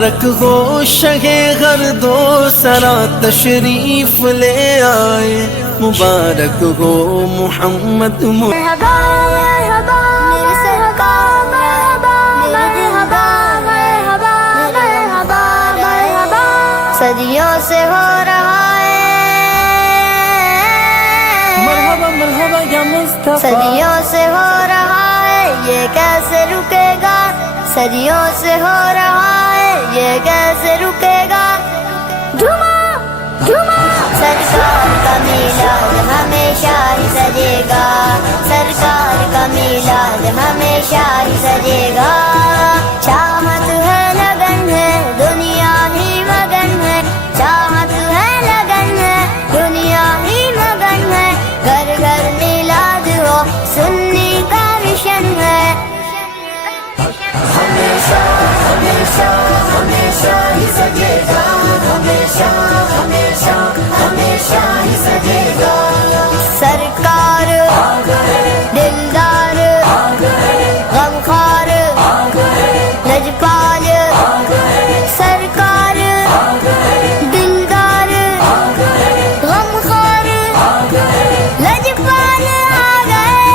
رکھ ہو شہ غرد و سرا تشریف لے آئے، مبارک ہو محمد مرحبا مرحبا مرحبا مرحبا مرحبا مرحبا مرحبا مرحبا صدیوں سے ہو رہا ہے، مرحبا مرحبا یا مصطفیٰ، صدیوں سے ہو رہا ہے، یہ کیسے رکے گا؟ صدیوں سے ہو رہا ہے، یہ کیسے رکے گا؟ سرکار کا میلاد ہمیشہ ہی سجے گا، سرکار کا میلاد ہمیشہ ہی سجے گا۔ چاہت ہے لگن ہے دنیا ہی مگن ہے، چاہت ہے لگن ہے دنیا ہی مگن ہے، گھر گھر میلاد ہو سنی کا مشن ہے۔ ہمیشہ ہمیشہ ہمیشہ ہی سجے گا، ہمیشہ ہمیشہ ہمیشہ ہی سجے گا۔ سرکار دلدار غمخوار لجپال، سرکار دلدار غمخوار لجپال آ گئے۔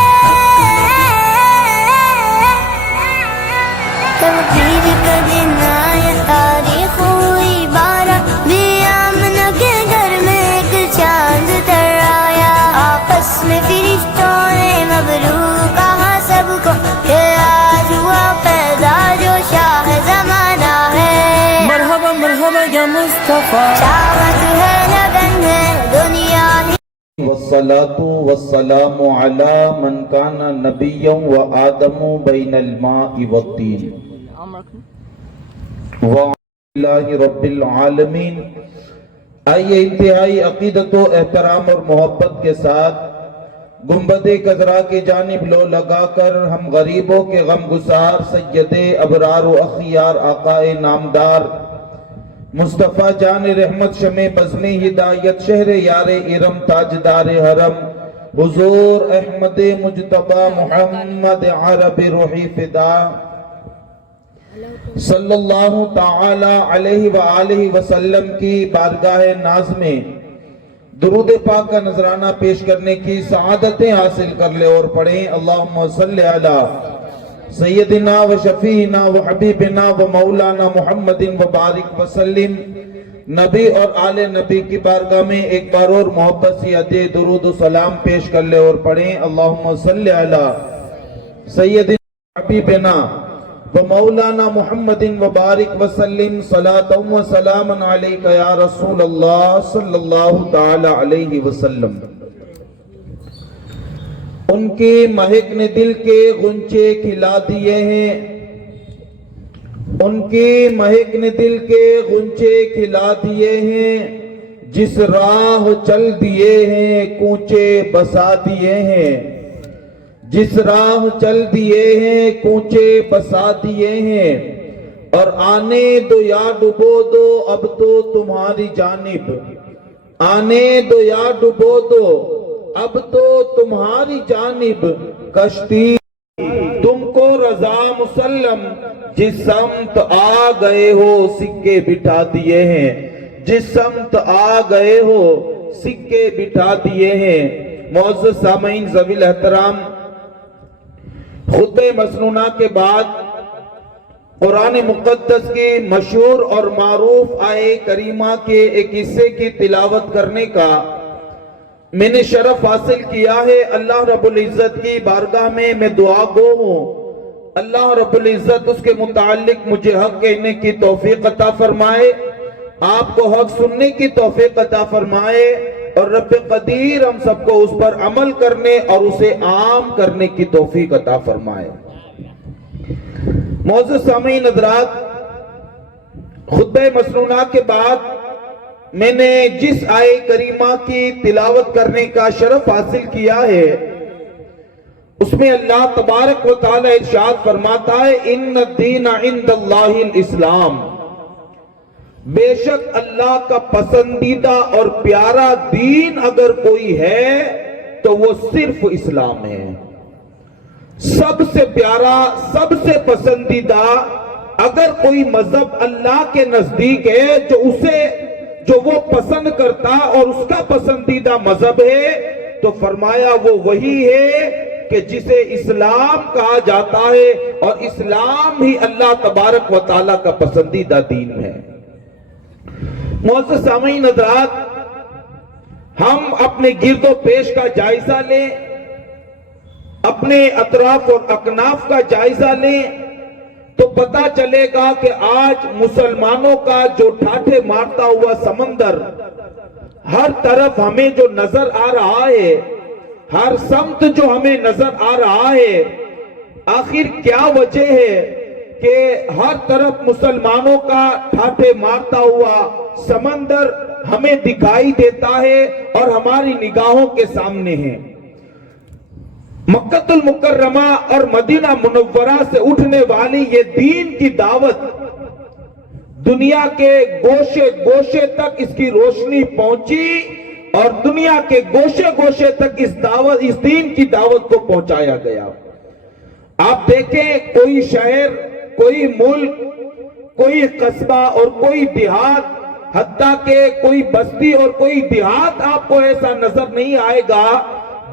تقدیر کا دن آیا، تاریخ ہوئی بارہ، بے آمن کے گھر میں ایک چاند تر آیا، آپس میں فرشتوں نے مبروک کہا سب کو کہ آج ہوا پیدا جو شاہ زمانہ ہے۔ مرحبا مرحبا یا مصطفیٰ، چاہت ہے لگن ہے دنیا ہی۔ والصلاة والسلام على من كان نبيا وآدم بين الماء والطين وعلى الله رب العالمین۔ آئیے انتہائی عقیدت و احترام اور محبت کے ساتھ گنبد خضرا کی جانب لو لگا کر ہم غریبوں کے غم گسار سید ابرار و اخیار آقا نامدار مصطفیٰ جان رحمت شمع بزمی ہدایت شہر یار ارم تاجدار حرم حضور احمد مجتبی محمد عرب روحی فدا صلی اللہ تعالی علیہ وآلہ وسلم کی بارگاہ ناز میں درود پاک کا نذرانہ پیش کرنے کی سعادتیں حاصل کر لے اور پڑھیں۔ اللہم صلی علی سیدنا و شفیعنا و حبیبنا و مولانا محمد و بارک وسلم۔ نبی اور آل نبی کی بارگاہ میں ایک بار اور محبت سے ادے درود و سلام پیش کر لے اور پڑھیں۔ اللہم صلی علی سیدنا و حبیبنا و مولانا محمد و بارک وسلم، صلاة و سلام علیکہ یا رسول اللہ صلی اللہ تعالی علیہ وسلم۔ ان کے مہک نے دل کے غنچے کھلا دیے ہیں، ان کے مہک نے دل کے غنچے کھلا دیے ہیں، جس راہ چل دیے ہیں کوچے بسا دیے ہیں، جس راہ چل دیے ہیں کوچے بسا دیے ہیں، اور آنے دو یا ڈبو دو اب تو تمہاری جانب، آنے دو یا ڈبو دو اب تو تمہاری جانب، کشتی تم کو رضا مسلم، جس سمت آ گئے ہو سکے بٹھا دیے ہیں، جس سمت آ گئے ہو سکے بٹھا دیے ہیں۔ معزز سامعین ذوی الاحترام، خطبہ مسنونہ کے بعد قرآن مقدس کی مشہور اور معروف آیے کریمہ کے ایک حصے کی تلاوت کرنے کا میں نے شرف حاصل کیا ہے۔ اللہ رب العزت کی بارگاہ میں دعا گو ہوں، اللہ رب العزت اس کے متعلق مجھے حق کہنے کی توفیق عطا فرمائے، آپ کو حق سننے کی توفیق عطا فرمائے، اور رب قدیر ہم سب کو اس پر عمل کرنے اور اسے عام کرنے کی توفیق عطا فرمائے۔ معزز سامعین حضرات، خطبہ مسنونہ کے بعد میں نے جس آیے کریمہ کی تلاوت کرنے کا شرف حاصل کیا ہے، اس میں اللہ تبارک و تعالی ارشاد فرماتا ہے ان الدین عند اللہ الاسلام، بے شک اللہ کا پسندیدہ اور پیارا دین اگر کوئی ہے تو وہ صرف اسلام ہے۔ سب سے پیارا، سب سے پسندیدہ اگر کوئی مذہب اللہ کے نزدیک ہے جو وہ پسند کرتا اور اس کا پسندیدہ مذہب ہے، تو فرمایا وہ وہی ہے کہ جسے اسلام کہا جاتا ہے، اور اسلام ہی اللہ تبارک و تعالیٰ کا پسندیدہ دین ہے۔ معزز سامعین حضرات، ہم اپنے گرد و پیش کا جائزہ لیں، اپنے اطراف اور اکناف کا جائزہ لیں، تو پتہ چلے گا کہ آج مسلمانوں کا جو ٹھاٹھے مارتا ہوا سمندر ہر طرف ہمیں جو نظر آ رہا ہے، ہر سمت جو ہمیں نظر آ رہا ہے، آخر کیا وجہ ہے کہ ہر طرف مسلمانوں کا ٹھاٹھے مارتا ہوا سمندر ہمیں دکھائی دیتا ہے اور ہماری نگاہوں کے سامنے ہے؟ مکہ المکرمہ اور مدینہ منورہ سے اٹھنے والی یہ دین کی دعوت دنیا کے گوشے گوشے تک اس کی روشنی پہنچی، اور دنیا کے گوشے گوشے تک اس دین کی دعوت کو پہنچایا گیا۔ آپ دیکھیں، کوئی شہر، کوئی ملک، کوئی قصبہ اور کوئی دیہات، حتیٰ کہ کوئی بستی اور کوئی دیہات آپ کو ایسا نظر نہیں آئے گا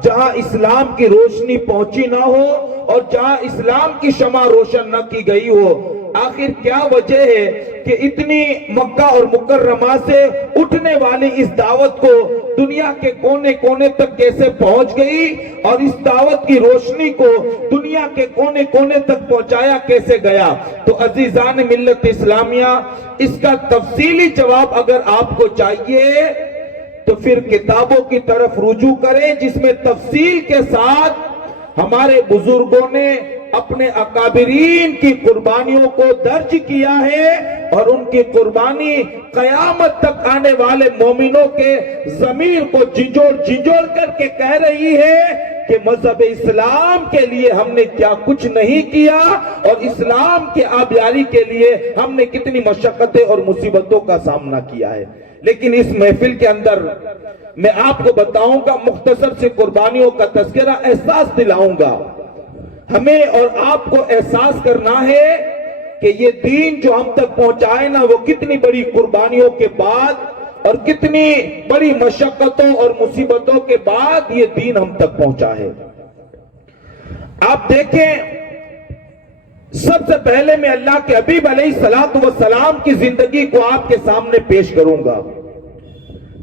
جہاں اسلام کی روشنی پہنچی نہ ہو اور جہاں اسلام کی شمع روشن نہ کی گئی ہو۔ آخر کیا وجہ ہے کہ اتنی مکہ اور مکرمہ سے اٹھنے والی اس دعوت کو دنیا کے کونے کونے تک کیسے پہنچ گئی، اور اس دعوت کی روشنی کو دنیا کے کونے کونے تک پہنچایا کیسے گیا؟ تو عزیزان ملت اسلامیہ، اس کا تفصیلی جواب اگر آپ کو چاہیے تو پھر کتابوں کی طرف رجوع کریں، جس میں تفصیل کے ساتھ ہمارے بزرگوں نے اپنے اکابرین کی قربانیوں کو درج کیا ہے، اور ان کی قربانی قیامت تک آنے والے مومنوں کے ضمیر کو جھنجھوڑ کر کے کہہ رہی ہے کہ مذہب اسلام کے لیے ہم نے کیا کچھ نہیں کیا، اور اسلام کے آبیاری کے لیے ہم نے کتنی مشقتیں اور مصیبتوں کا سامنا کیا ہے۔ لیکن اس محفل کے اندر میں آپ کو بتاؤں گا، مختصر سے قربانیوں کا تذکرہ، احساس دلاؤں گا۔ ہمیں اور آپ کو احساس کرنا ہے کہ یہ دین جو ہم تک پہنچائے نا، وہ کتنی بڑی قربانیوں کے بعد اور کتنی بڑی مشقتوں اور مصیبتوں کے بعد یہ دین ہم تک پہنچا ہے۔ آپ دیکھیں، سب سے پہلے میں اللہ کے حبیب علیہ السلام کی زندگی کو آپ کے سامنے پیش کروں گا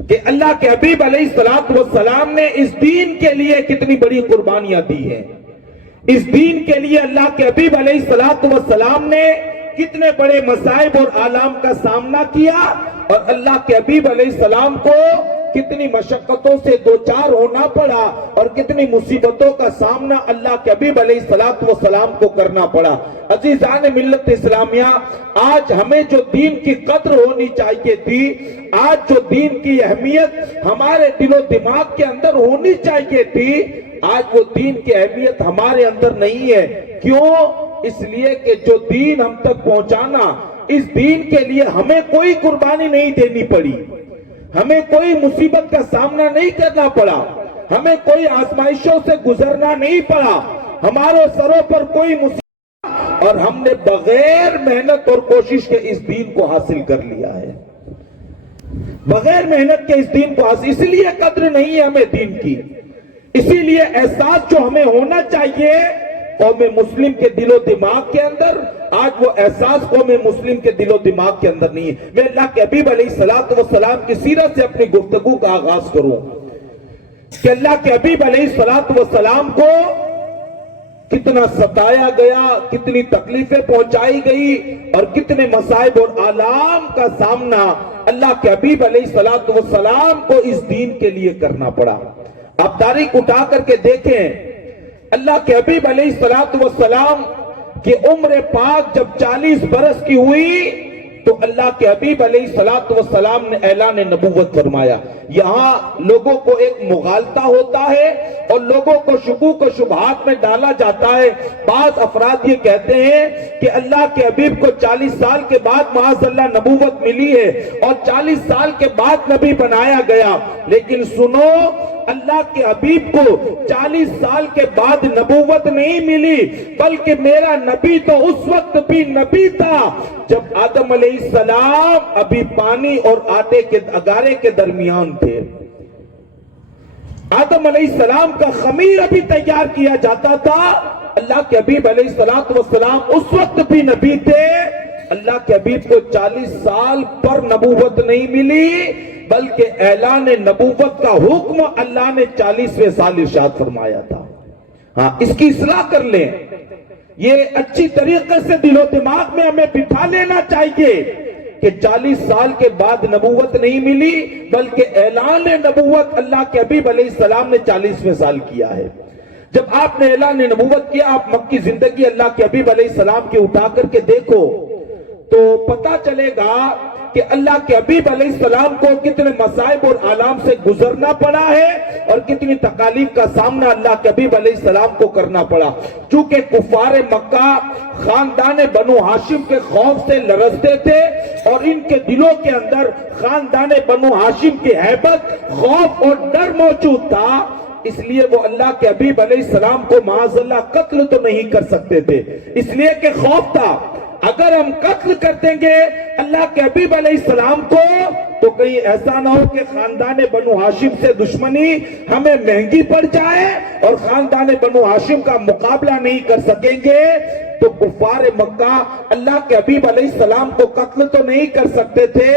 کہ اللہ کے حبیب علیہ السلام نے اس دین کے لیے کتنی بڑی قربانیاں دی ہیں۔ اس دین کے لیے اللہ کے حبیب علیہ السلام نے کتنے بڑے مصائب اور آلام کا سامنا کیا، اور اللہ کے حبیب علیہ السلام کو کتنی مشقتوں سے دوچار ہونا پڑا اور کتنی مصیبتوں کا سامنا اللہ کے حبیب علیہ السلام کو کرنا پڑا۔ عزیزان ملت اسلامیہ، آج ہمیں جو دین کی قدر ہونی چاہیے تھی، آج جو دین کی اہمیت ہمارے دل و دماغ کے اندر ہونی چاہیے تھی، آج وہ دین کی اہمیت ہمارے اندر نہیں ہے۔ کیوں؟ اس لیے کہ جو دین ہم تک پہنچانا، اس دین کے لیے ہمیں کوئی قربانی نہیں دینی پڑی، ہمیں کوئی مصیبت کا سامنا نہیں کرنا پڑا، ہمیں کوئی آزمائشوں سے گزرنا نہیں پڑا، ہمارے سروں پر کوئی مصیبت، اور ہم نے بغیر محنت اور کوشش کے اس دین کو حاصل کر لیا ہے۔ بغیر محنت کے اس دین کو حاصل، اس لیے قدر نہیں ہے ہمیں دین کی، اسی لیے احساس جو ہمیں ہونا چاہیے قوم مسلم کے دل و دماغ کے اندر، آج وہ احساس قوم مسلم کے دل و دماغ کے اندر نہیں ہے۔ میں اللہ کے حبیب علیہ السلام کی سیرت سے اپنی گفتگو کا آغاز کروں کہ اللہ کے حبیب علیہ السلام کو کتنا ستایا گیا، کتنی تکلیفیں پہنچائی گئی، اور کتنے مصائب اور آلام کا سامنا اللہ کے حبیب علیہ السلام کو اس دین کے لیے کرنا پڑا۔ آپ تاریخ اٹھا کر کے دیکھیں، اللہ کے حبیب علیہ السلام کی عمر پاک جب 40 برس کی ہوئی تو اللہ کے حبیب علیہ السلام نے اعلان نبوت فرمایا۔ یہاں لوگوں کو ایک مغالطہ ہوتا ہے اور لوگوں کو شکوک و شبہات میں ڈالا جاتا ہے۔ بعض افراد یہ کہتے ہیں کہ اللہ کے حبیب کو 40 سال کے بعد معاذ اللہ نبوت ملی ہے اور 40 سال کے بعد نبی بنایا گیا، لیکن سنو، اللہ کے حبیب کو 40 سال کے بعد نبوت نہیں ملی، بلکہ میرا نبی تو اس وقت بھی نبی تھا جب آدم علیہ السلام ابھی پانی اور آٹے کے اگارے کے درمیان تھے۔ آدم علیہ السلام کا خمیر ابھی تیار کیا جاتا تھا، اللہ کے حبیب علیہ السلام اس وقت بھی نبی تھے۔ اللہ کے حبیب کو 40 سال پر نبوت نہیں ملی، بلکہ اعلان نبوت کا حکم اللہ نے 40ویں سال ارشاد فرمایا تھا۔ ہاں، اس کی اصلاح کر لیں، یہ اچھی طریقے سے دل و دماغ میں ہمیں بٹھا لینا چاہیے کہ 40 سال کے بعد نبوت نہیں ملی، بلکہ اعلان نبوت اللہ کے حبیب علیہ السلام نے 40ویں سال کیا ہے۔ جب آپ نے اعلان نبوت کیا، آپ مکی زندگی اللہ کے حبیب علیہ السلام کی اٹھا کر کے دیکھو تو پتا چلے گا کہ اللہ کے حبیب علیہ السلام کو کتنے مصائب اور آلام سے گزرنا پڑا ہے اور کتنی تکالیف کا سامنا اللہ کے حبیب علیہ السلام کو کرنا پڑا۔ چونکہ کفار مکہ خاندان بنو ہاشم کے خوف سے لرزتے تھے اور ان کے دلوں کے اندر خاندان بنو ہاشم کی ہیبت، خوف اور ڈر موجود تھا، اس لیے وہ اللہ کے حبیب علیہ السلام کو معاذ اللہ قتل تو نہیں کر سکتے تھے، اس لیے کہ خوف تھا اگر ہم قتل کر دیں گے اللہ کے حبیب علیہ السلام کو تو کہیں ایسا نہ ہو کہ خاندان بنو ہاشم سے دشمنی ہمیں مہنگی پڑ جائے اور خاندان بنو ہاشم کا مقابلہ نہیں کر سکیں گے۔ تو کفار مکہ اللہ کے حبیب علیہ السلام کو قتل تو نہیں کر سکتے تھے،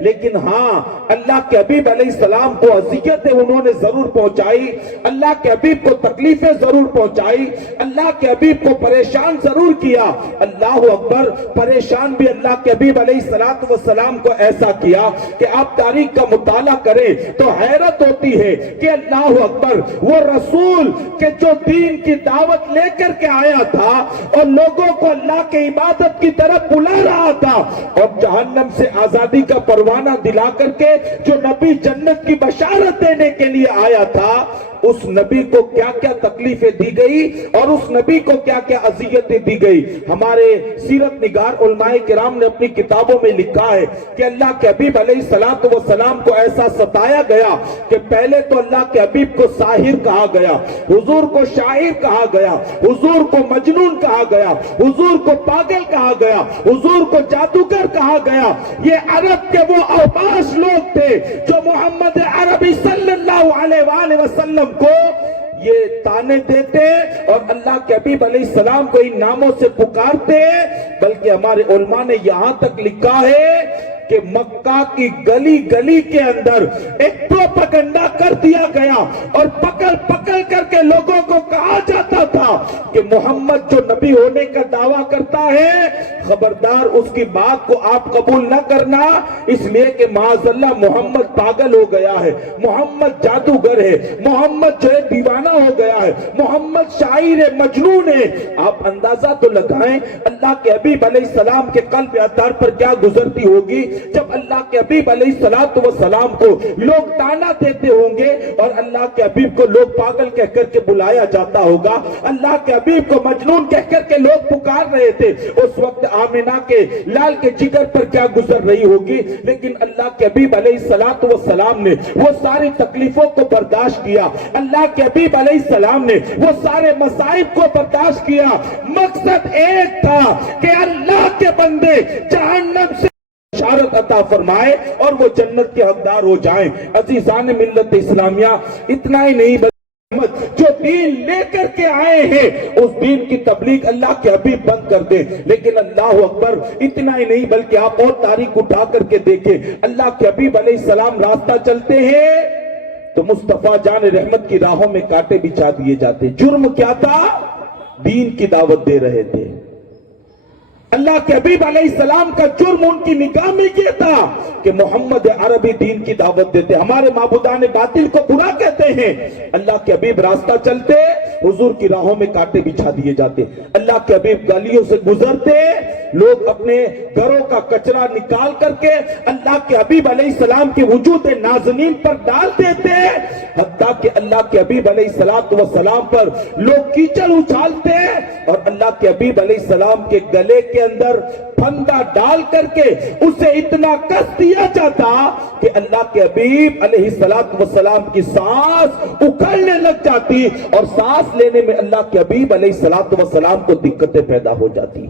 لیکن ہاں اللہ کے حبیب علیہ السلام کو اذیتیں انہوں نے ضرور پہنچائی، اللہ کے حبیب کو تکلیفیں ضرور پہنچائی، اللہ کے حبیب کو پریشان ضرور کیا۔ اللہ اکبر، پریشان بھی اللہ کے حبیب علیہ السلام کو ایسا کیا کہ آپ تاریخ کا مطالعہ کریں تو حیرت ہوتی ہے کہ اللہ اکبر، وہ رسول کہ جو دین کی دعوت لے کر کے آیا تھا اور لوگوں کو اللہ کے عبادت کی طرف بلا رہا تھا اور جہنم سے آزادی کا پروانہ دلا کر کے جو نبی جنت کی بشارت دینے کے لیے آیا تھا، اس نبی کو کیا کیا تکلیفیں دی گئی اور اس نبی کو کیا کیا اذیتیں دی گئی۔ ہمارے سیرت نگار علماء کرام نے اپنی کتابوں میں لکھا ہے کہ اللہ کے حبیب علیہ السلام کو ایسا ستایا گیا کہ پہلے تو اللہ کے حبیب کو ساحر کہا گیا، حضور کو شاعر کہا گیا، حضور کو مجنون کہا گیا، حضور کو پاگل کہا گیا، حضور کو جادوگر کہا گیا۔ یہ عرب کے وہ اوباش لوگ تھے جو محمد عربی صلی اللہ علیہ وآلہ وسلم کو یہ تانے دیتے اور اللہ کے حبیب علیہ السلام کو ان ناموں سے پکارتے، بلکہ ہمارے علماء نے یہاں تک لکھا ہے کہ مکہ کی گلی گلی کے اندر ایک پروپیگنڈا کر دیا گیا اور پکڑ پکڑ کر کے لوگوں کو کہا جاتا تھا کہ محمد جو نبی ہونے کا دعویٰ کرتا ہے، خبردار اس کی بات کو آپ قبول نہ کرنا، اس لیے کہ معاذ اللہ محمد پاگل ہو گیا ہے، محمد جادوگر ہے، محمد جو ہے دیوانہ ہو گیا ہے، محمد شاعر ہے، مجنون ہے۔ آپ اندازہ تو لگائیں اللہ کے حبیب علیہ السلام کے قلب اطہار پر کیا گزرتی ہوگی جب اللہ کے حبیب علیہ السلام کو لوگ تانا دیتے ہوں گے اور اللہ کے حبیب کو لوگ پاگل کہہ کر کے بلایا جاتا ہوگا، اللہ کے حبیب کو مجنون کہہ کر کے لوگ پکار رہے تھے۔ اس وقت آمنہ کے لال کے جگر پر کیا گزر رہی ہوگی، لیکن اللہ کے حبیب علیہ السلام نے وہ ساری تکلیفوں کو برداشت کیا، اللہ کے حبیب علیہ السلام نے وہ سارے مصائب کو برداشت کیا۔ مقصد ایک تھا کہ اللہ کے بندے جہنم سے بشارت عطا فرمائے اور وہ جنت کے حقدار ہو جائیں۔ عزیزان ملت اسلامیہ، اتنا ہی نہیں جو دین لے کر کے آئے ہیں اس دین کی تبلیغ اللہ کے حبیب بند کر دیں، لیکن اللہ اکبر، اتنا ہی نہیں بلکہ آپ اور تاریخ اٹھا کر کے دیکھیں، اللہ کے حبیب علیہ السلام راستہ چلتے ہیں تو مصطفیٰ جان رحمت کی راہوں میں کانٹے بچھا دیے جاتے۔ جرم کیا تھا؟ دین کی دعوت دے رہے تھے۔ اللہ کے حبیب علیہ السلام کا جرم ان کی نگاہ میں یہ تھا کہ محمد عربی دین کی دعوت دیتے، ہمارے معبودان باطل کو برا کہتے ہیں۔ اللہ کے حبیب راستہ چلتے، حضور کی راہوں میں کانٹے بچھا دیے جاتے، اللہ کے حبیب گلیوں سے گزرتے لوگ اپنے گھروں کا کچرا نکال کر کے اللہ کے حبیب علیہ السلام کے وجود نازنین پر ڈال دیتے، حتیٰ کہ اللہ کے حبیب علیہ السلام پر لوگ کیچڑ اچھالتے اور اللہ کے حبیب علیہ السلام کے گلے کے اندر پھندا ڈال کر کے اسے اتنا کس دیا جاتا کہ اللہ کے حبیب علیہ السلام کی سانس اکھڑنے لگ جاتی اور سانس لینے میں اللہ کے حبیب علیہ السلام کو دقتیں پیدا ہو جاتی۔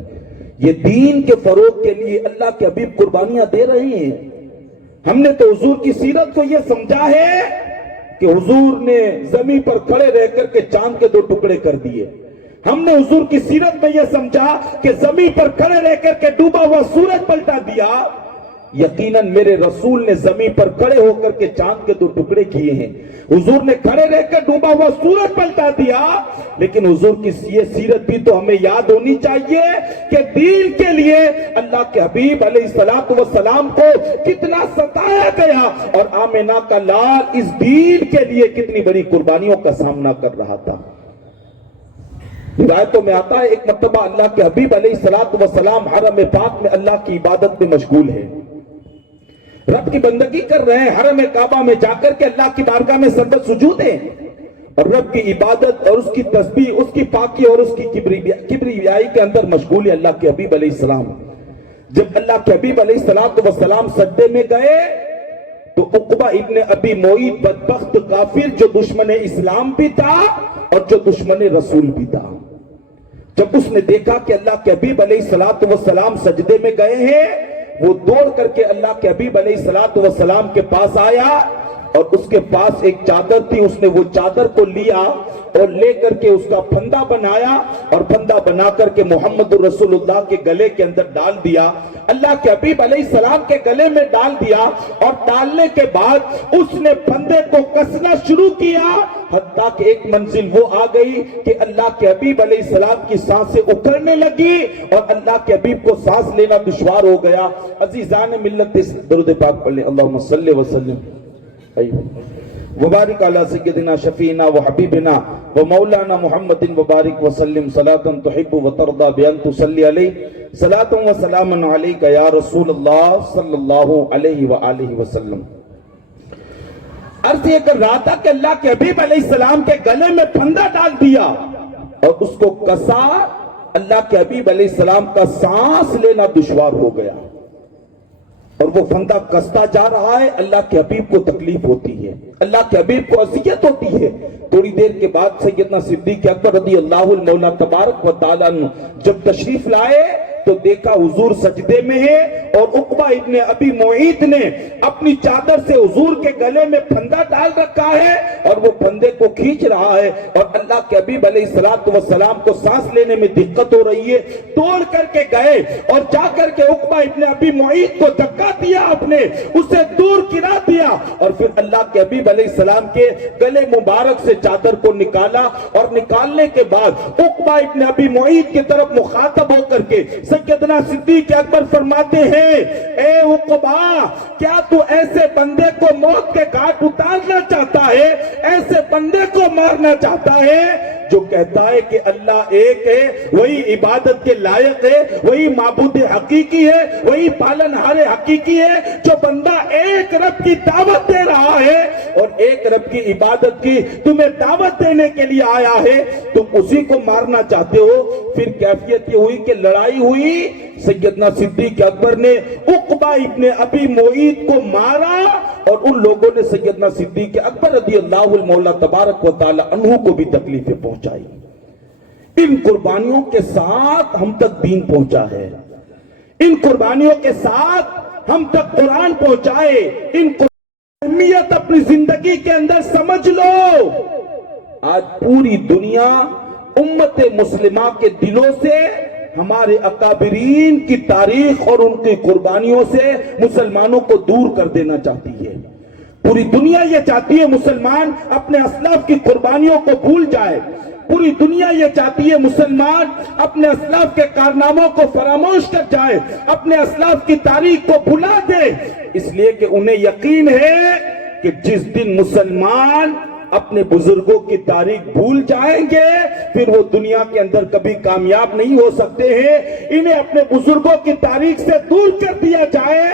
یہ دین کے فروغ کے لیے اللہ کے حبیب قربانیاں دے رہے ہیں۔ ہم نے تو حضور کی سیرت کو یہ سمجھا ہے کہ حضور نے زمین پر کھڑے رہ کر کے چاند کے 2 ٹکڑے کر دیے، ہم نے حضور کی سیرت میں یہ سمجھا کہ زمین پر کھڑے رہ کر کے ڈوبا ہوا سورج پلٹا دیا۔ یقیناً میرے رسول نے زمین پر کھڑے ہو کر کے چاند کے 2 ٹکڑے کیے ہیں، حضور نے کھڑے رہ کر ڈوبا ہوا سورج پلٹا دیا، لیکن حضور کی یہ سیرت بھی تو ہمیں یاد ہونی چاہیے کہ دین کے لیے اللہ کے حبیب علیہ السلام کو کتنا ستایا گیا اور آمنہ کا لال اس دین کے لیے کتنی بڑی قربانیوں کا سامنا کر رہا تھا۔ روایتوں میں آتا ہے ایک مرتبہ اللہ کے حبیب علیہ السلام حرم پاک میں اللہ کی عبادت میں مشغول ہے، رب کی بندگی کر رہے ہیں، حرم کعبہ میں جا کر کے اللہ کی بارگاہ میں سجدہ سجود ہیں اور رب کی عبادت اور اس کی تسبیح، اس کی پاکی اور اس کی کبریائی کے اندر مشغول ہے اللہ کے حبیب علیہ السلام۔ جب اللہ کے حبیب علیہ السلام سجدے میں گئے تو عقبہ ابن ابی معیط بدبخت کافر جو دشمن اسلام بھی تھا اور جو دشمن رسول بھی تھا، جب اس نے دیکھا کہ اللہ کے حبیب علیہ السلام سجدے میں گئے ہیں، وہ دوڑ کر کے اللہ کے حبیب علیہ السلام کے پاس آیا اور اس کے پاس ایک چادر تھی، اس نے وہ چادر کو لیا اور لے کر کے اس کا پھندا بنایا اور پھندا بنا کر کے محمد رسول اللہ کے گلے کے اندر ڈال دیا، اللہ کے حبیب علیہ السلام کے گلے میں ڈال دیا اور ڈالنے کے بعد اس نے پھندے کو کسنا شروع کیا، حتیٰ کہ ایک منزل وہ آ گئی کہ اللہ کے حبیب علیہ السلام کی سانسیں اکھڑنے لگی اور اللہ کے حبیب کو سانس لینا دشوار ہو گیا۔ عزیزان ملت درود پاک پڑھ لیں، اللہم صلی وسلم وبارک علی سیدنا شفیعنا وحبیبنا ومولانا محمد وبارک وسلم صلاة تحب وترضى بأن تصلی علیہ صلاة وسلام علیک یا رسول اللہ صلی اللہ علیہ وآلہ وسلم۔ عرض یہ کر رہا تھا کہ اللہ کے حبیب علیہ السلام کے گلے میں پھندا ڈال دیا اور اس کو کسا، اللہ کے حبیب علیہ السلام کا سانس لینا دشوار ہو گیا اور وہ پھندا کستا جا رہا ہے، اللہ کے حبیب کو تکلیف ہوتی ہے، اللہ کے حبیب کو اذیت ہوتی ہے۔ تھوڑی دیر کے بعد سیدنا صدیق اکبر رضی اللہ المولا تبارک و تعالیٰ عنہ جب تشریف لائے تو دیکھا حضور سجدے میں ہے اور عقبہ ابن ابی معیط نے اپنی چادر سے حضور کے گلے میں پھندا ڈال رکھا ہے اور وہ پھندے کو کھینچ رہا ہے اور اللہ کے حبیب علیہ السلام کو سانس لینے میں دقت ہو رہی ہے۔ دوڑ کر کے گئے اور جا کر کے عقبہ ابن ابی معیط کو دھکا دیا، اپنے اسے دور گرا دیا اور پھر اللہ کے حبیب علیہ السلام کے گلے مبارک سے چادر کو نکالا اور نکالنے کے بعد عقبہ ابن ابی معیط کی طرف مخاطب ہو کر کے سیدنا صدیق اکبر فرماتے ہیں، اے عقبہ، کیا تو ایسے بندے کو موت کے گھاٹ اتارنا چاہتا ہے، ایسے بندے کو مارنا چاہتا ہے جو کہتا ہے کہ اللہ ایک ہے، وہی عبادت کے لائق ہے، وہی معبود حقیقی ہے، وہی پالنہار حقیقی ہے، جو بندہ ایک رب کی دعوت دے رہا ہے اور ایک رب کی عبادت کی تمہیں دعوت دینے کے لیے آیا ہے، تم اسی کو مارنا چاہتے ہو۔ پھر کیفیت یہ ہوئی کہ لڑائی ہوئی، سیدنا صدیق اکبر نے عقبہ ابن ابی معیط کو مارا اور ان لوگوں نے سیدنا صدیق اکبر رضی اللہ المولا تبارک و تعالی عنہ کو بھی تکلیفیں پہنچائی۔ ان قربانیوں کے ساتھ ہم تک دین پہنچا ہے، ان قربانیوں کے ساتھ ہم تک قرآن پہنچائے، ان اہمیت اپنی زندگی کے اندر سمجھ لو۔ آج پوری دنیا امت مسلمہ کے دلوں سے ہمارے اکابرین کی تاریخ اور ان کی قربانیوں سے مسلمانوں کو دور کر دینا چاہتی ہے۔ پوری دنیا یہ چاہتی ہے مسلمان اپنے اسلاف کی قربانیوں کو بھول جائے، پوری دنیا یہ چاہتی ہے مسلمان اپنے اسلاف کے کارناموں کو فراموش کر جائے، اپنے اسلاف کی تاریخ کو بھلا دے، اس لیے کہ انہیں یقین ہے کہ جس دن مسلمان اپنے بزرگوں کی تاریخ بھول جائیں گے پھر وہ دنیا کے اندر کبھی کامیاب نہیں ہو سکتے ہیں. انہیں اپنے بزرگوں کی تاریخ سے دور کر دیا جائے.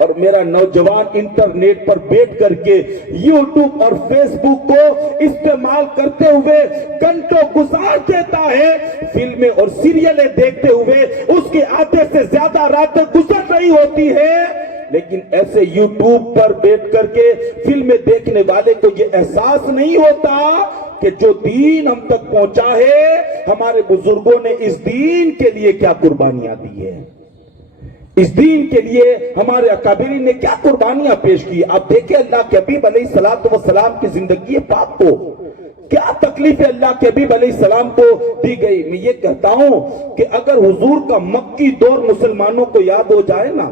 اور میرا نوجوان انٹرنیٹ پر بیٹھ کر کے یوٹیوب اور فیس بک کو استعمال کرتے ہوئے گھنٹوں گزار دیتا ہے, فلمیں اور سیریلیں دیکھتے ہوئے اس کے آدھے سے زیادہ راتیں گزر رہی ہوتی ہے. لیکن ایسے یوٹیوب پر بیٹھ کر کے فلمیں دیکھنے والے کو یہ احساس نہیں ہوتا کہ جو دین ہم تک پہنچا ہے, ہمارے بزرگوں نے اس دین کے لیے کیا قربانیاں دی ہیں, اس دین کے لیے ہمارے اکابرین نے کیا قربانیاں پیش کی. آپ دیکھیں اللہ کے حبیب علیہ الصلوۃ والسلام کی زندگی پاک کو کیا تکلیفیں اللہ کے حبیب علیہ السلام کو دی گئی. میں یہ کہتا ہوں کہ اگر حضور کا مکی دور مسلمانوں کو یاد ہو جائے نا,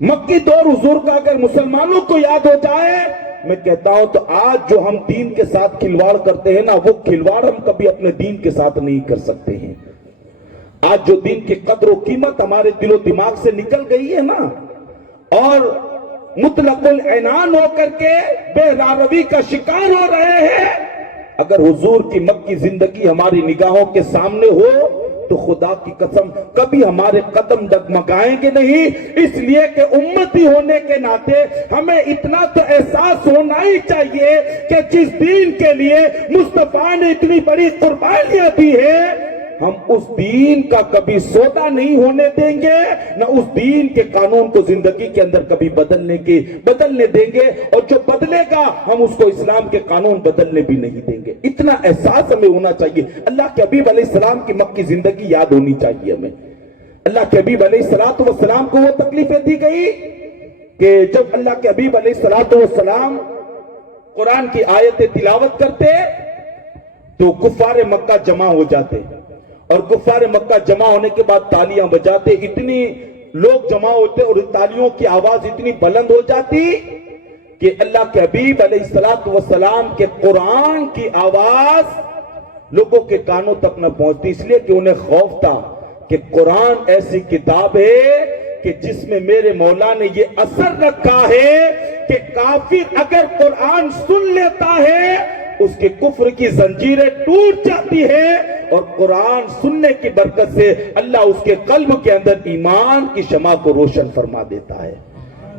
مکی دور حضور کا اگر مسلمانوں کو یاد ہو جائے, میں کہتا ہوں تو آج جو ہم دین کے ساتھ کھلواڑ کرتے ہیں نا, وہ کھلواڑ ہم کبھی اپنے دین کے ساتھ نہیں کر سکتے ہیں. آج جو دین کی قدر و قیمت ہمارے دل و دماغ سے نکل گئی ہے نا, اور مطلق العنان ہو کر کے بے راروی کا شکار ہو رہے ہیں, اگر حضور کی مکی زندگی ہماری نگاہوں کے سامنے ہو تو خدا کی قسم کبھی ہمارے قدم ڈگمگائیں گے نہیں. اس لیے کہ امتی ہونے کے ناطے ہمیں اتنا تو احساس ہونا ہی چاہیے کہ جس دین کے لیے مصطفیٰ نے اتنی بڑی قربانیاں دی ہیں, ہم اس دین کا کبھی سودا نہیں ہونے دیں گے, نہ اس دین کے قانون کو زندگی کے اندر کبھی بدلنے دیں گے, اور جو بدلے گا ہم اس کو اسلام کے قانون بدلنے بھی نہیں دیں گے. اتنا احساس ہمیں ہونا چاہیے. اللہ کے حبیب علیہ السلام کی مکی زندگی یاد ہونی چاہیے ہمیں. اللہ کے حبیب علیہ السلام کو وہ تکلیفیں دی گئی کہ جب اللہ کے حبیب علیہ السلام قرآن کی آیتیں تلاوت کرتے تو کفار مکہ جمع ہو جاتے, اور کفار مکہ جمع ہونے کے بعد تالیاں بجاتے. اتنی لوگ جمع ہوتے اور تالیوں کی آواز اتنی بلند ہو جاتی کہ اللہ کے حبیب علیہ السلام کے قرآن کی آواز لوگوں کے کانوں تک نہ پہنچتی, اس لیے کہ انہیں خوف تھا کہ قرآن ایسی کتاب ہے کہ جس میں میرے مولا نے یہ اثر رکھا ہے کہ کافر اگر قرآن سن لیتا ہے اس کے کفر کی زنجیریں ٹوٹ جاتی ہے, اور قرآن سننے کی برکت سے اللہ اس کے قلب کے اندر ایمان کی شمع کو روشن فرما دیتا ہے.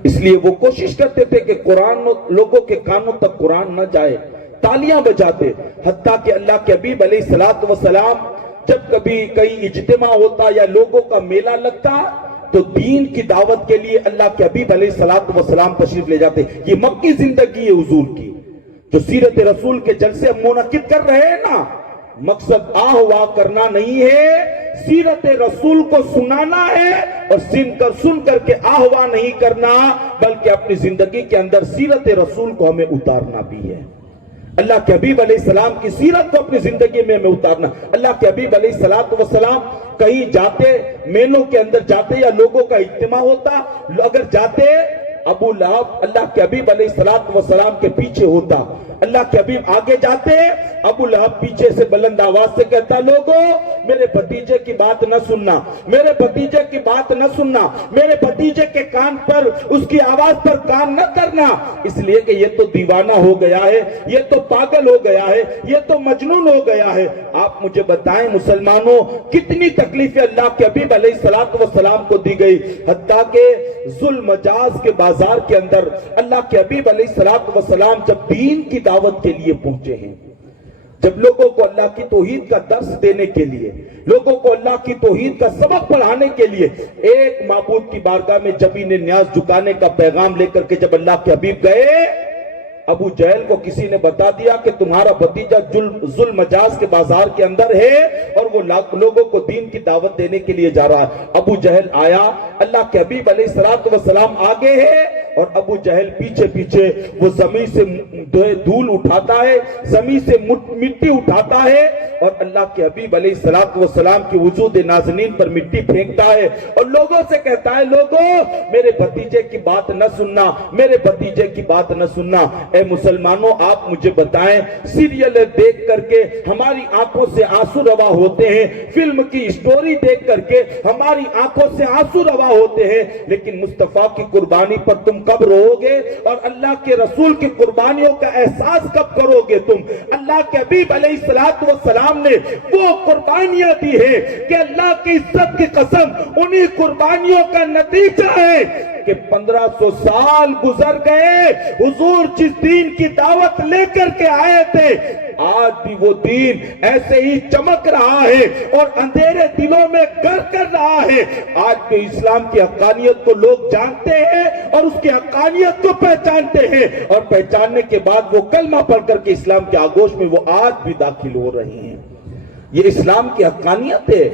اس لیے وہ کوشش کرتے تھے کہ قرآن لوگوں کے کانوں تک قرآن نہ جائے, تالیاں بجاتے. حتیٰ کہ اللہ کے حبیب علیہ السلام جب کبھی کہیں اجتماع ہوتا یا لوگوں کا میلہ لگتا تو دین کی دعوت کے لیے اللہ کے حبیب علیہ السلام تشریف لے جاتے. یہ مکی زندگی ہے حضور کی, جو سیرت رسول کے جلسے ہم منعقد کر رہے ہیں نا, مقصد آہ واہ کرنا نہیں ہے, سیرت رسول کو سنانا ہے, اور سن کر کے آہ واہ نہیں کرنا, بلکہ اپنی زندگی کے اندر سیرت رسول کو ہمیں اتارنا بھی ہے. اللہ کے حبیب علیہ السلام کی سیرت کو اپنی زندگی میں ہمیں اتارنا. اللہ کے حبیب علیہ السلام کہیں جاتے, میلوں کے اندر جاتے یا لوگوں کا اجتماع ہوتا, اگر جاتے ابو لہب اللہ کے حبیب علیہ السلام کے پیچھے ہوتا, اللہ کے حبیب آگے جاتے, ابو لہب پیچھے سے بلند آواز سے کہتا, لوگوں میرے بھتیجے کی بات نہ سننا, میرے بھتیجے کی بات نہ سننا, میرے بھتیجے کے کان پر اس کی آواز پر کام نہ کرنا, اس لیے کہ یہ تو دیوانہ ہو گیا ہے, یہ تو پاگل ہو گیا ہے, یہ تو مجنون ہو گیا ہے. آپ مجھے بتائیں مسلمانوں کتنی تکلیفیں اللہ کے حبیب علیہ السلام کو دی گئی. حتیٰ کہ ظلم مجاز کے بازار کے اندر اللہ کے حبیب علیہ السلام جب دین کی دعوت کے لیے پہنچے ہیں, جب لوگوں کو اللہ کی توحید کا درس دینے کے لیے, لوگوں کو اللہ کی توحید کا سبق پڑھانے کے لیے, ایک معبود کی بارگاہ میں جبین نیاز جھکانے کا پیغام لے کر کے جب اللہ کے حبیب گئے, ابو جہل کو کسی نے بتا دیا کہ تمہارا بھتیجا ظلم مجاز کے بازار کے اندر ہے اور وہ لوگوں کو دین کی دعوت دینے کے لیے جا رہا ہے. ابو جہل آیا, اللہ کے حبیب علیہ السلام آگے ہے اور ابو جہل پیچھے پیچھے, وہ زمین سے دھول اٹھاتا ہے, زمین سے مٹی اٹھاتا ہے, اور اللہ کے حبیب علیہ السلام کی وجود نازنین پر مٹی پھینکتا ہے اور لوگوں سے کہتا ہے, لوگوں میرے بھتیجے کی بات نہ سننا, میرے بھتیجے کی بات نہ سننا. اے مسلمانوں آپ مجھے بتائیں, سیریل دیکھ کر کے ہماری آنکھوں سے آنسو روا ہوتے ہیں, فلم کی اسٹوری دیکھ کر کے ہماری آنکھوں سے آنسو روا ہوتے ہیں، لیکن مصطفیٰ کی قربانی پر تم کب رو گے اور اللہ کے رسول کی قربانیوں کا احساس کب کرو گے تم؟ اللہ کے حبیب علیہ السلام نے وہ قربانیاں دی ہیں کہ اللہ کی عزت کی قسم انہی قربانیوں کا نتیجہ ہے کہ 1500 سال گزر گئے، حضور جس دین کی دعوت لے کر کے آئے تھے آج بھی وہ دین ایسے ہی چمک رہا ہے اور اندھیرے دلوں میں گر کر رہا ہے۔ آج بھی اسلام کی حقانیت کو لوگ جانتے ہیں اور اس کی حقانیت کو پہچانتے ہیں، اور پہچاننے کے بعد وہ کلمہ پڑھ کر کے اسلام کے آغوش میں وہ آج بھی داخل ہو رہی ہیں۔ یہ اسلام کی حقانیت ہے،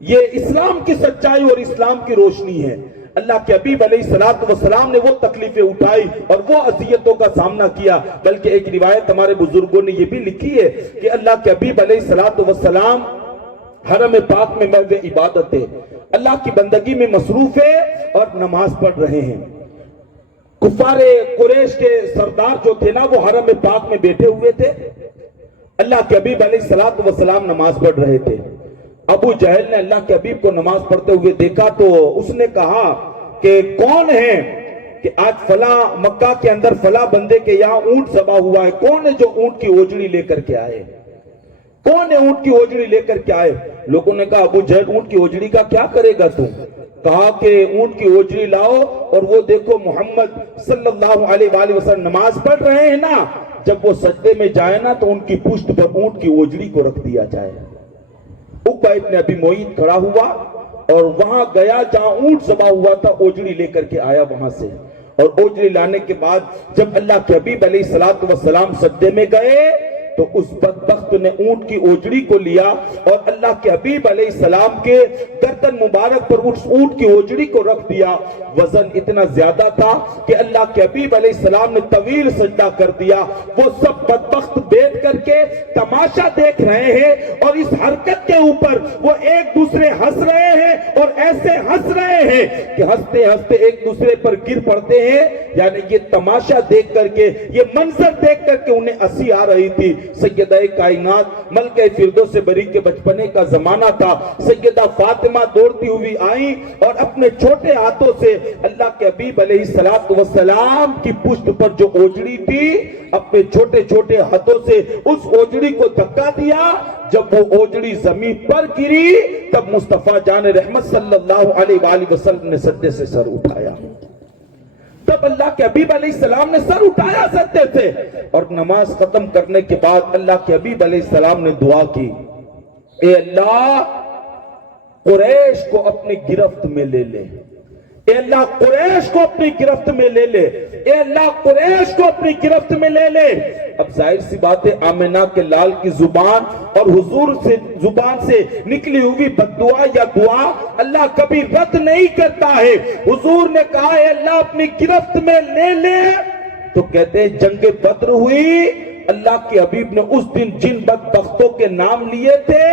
یہ اسلام کی سچائی اور اسلام کی روشنی ہے۔ اللہ کے حبیب علیہ السلام نے وہ تکلیفیں اٹھائی اور وہ اذیتوں کا سامنا کیا، بلکہ ایک روایت ہمارے بزرگوں نے یہ بھی لکھی ہے کہ اللہ کے حبیب علیہ السلام حرم پاک میں مرد عبادت ہے، اللہ کی بندگی میں مصروف ہے اور نماز پڑھ رہے ہیں۔ کفار قریش کے سردار جو تھے نا وہ حرم پاک میں بیٹھے ہوئے تھے، اللہ کے حبیب علیہ السلام نماز پڑھ رہے تھے۔ ابو جہل نے اللہ کے حبیب کو نماز پڑھتے ہوئے دیکھا تو اس نے کہا کہ کون ہے کہ آج فلاں مکہ کے اندر فلاں بندے کے یہاں اونٹ ذبح ہوا ہے، کون ہے جو اونٹ کی اوجڑی لے کر کے آئے؟ کون ہے اونٹ کی اوجڑی لے کر کے آئے؟ لوگوں نے کہا ابو جہل اونٹ کی اوجڑی کا کیا کرے گا تو؟ کہا کہ اونٹ کی اوجڑی لاؤ اور وہ دیکھو محمد صلی اللہ علیہ وآلہ وسلم نماز پڑھ رہے ہیں نا، جب وہ سجدے میں جائے نا تو ان کی پشت پر اونٹ کی اوجڑی کو رکھ دیا جائے۔ عقبہ ابن ابی معیط کھڑا ہوا اور وہاں گیا جہاں اونٹ ذبح ہوا تھا، اوجڑی لے کر کے آیا وہاں سے، اور اوجڑی لانے کے بعد جب اللہ کے حبیب علیہ السلام سجدے میں گئے تو اس بدبخت نے اونٹ کی اوجڑی کو لیا اور اللہ کے حبیب علیہ السلام کے گردن مبارک پر اس اونٹ کی اوجڑی کو رکھ دیا۔ وزن اتنا زیادہ تھا کہ اللہ کے حبیب علیہ السلام نے طویل سجدہ کر دیا۔ وہ سب بدبخت بیٹھ کر کے تماشا دیکھ رہے ہیں اور اس حرکت کے اوپر وہ ایک دوسرے ہنس رہے ہیں اور ایسے ہنس رہے ہیں کہ ہنستے ہنستے ایک دوسرے پر گر پڑتے ہیں۔ یعنی یہ تماشا دیکھ کر کے، یہ منظر دیکھ کر کے انہیں ہنسی آ رہی تھی۔ سیدہ کائنات ملکہ فردوس بری کے بچپنے کا زمانہ تھا، سیدہ فاطمہ دوڑتی ہوئی آئیں اور اپنے چھوٹے ہاتھوں سے اللہ کے حبیب علیہ السلام کی پشت پر جو اوجڑی تھی اپنے چھوٹے چھوٹے ہاتھوں سے اس اوجڑی کو دھکا دیا۔ جب وہ اوجڑی زمین پر گری تب مصطفیٰ جان رحمت صلی اللہ علیہ وآلہ وسلم نے سجدے سے سر اٹھایا، تب اللہ کے حبیب علیہ السلام نے سر اٹھایا سجدے سے، اور نماز ختم کرنے کے بعد اللہ کے حبیب علیہ السلام نے دعا کی، اے اللہ قریش کو اپنی گرفت میں لے لے، اے اللہ قریش کو اپنی گرفت میں لے لے، اے اللہ قریش کو اپنی گرفت میں لے لے۔ اب ظاہر سی بات ہے آمنہ کے لال کی زبان اور حضور سے زبان سے نکلی ہوئی بددعا یا دعا اللہ کبھی رد نہیں کرتا ہے۔ حضور نے کہا اے اللہ اپنی گرفت میں لے لے، تو کہتے ہیں جنگ بدر ہوئی، اللہ کے حبیب نے اس دن جن بدبختوں کے نام لیے تھے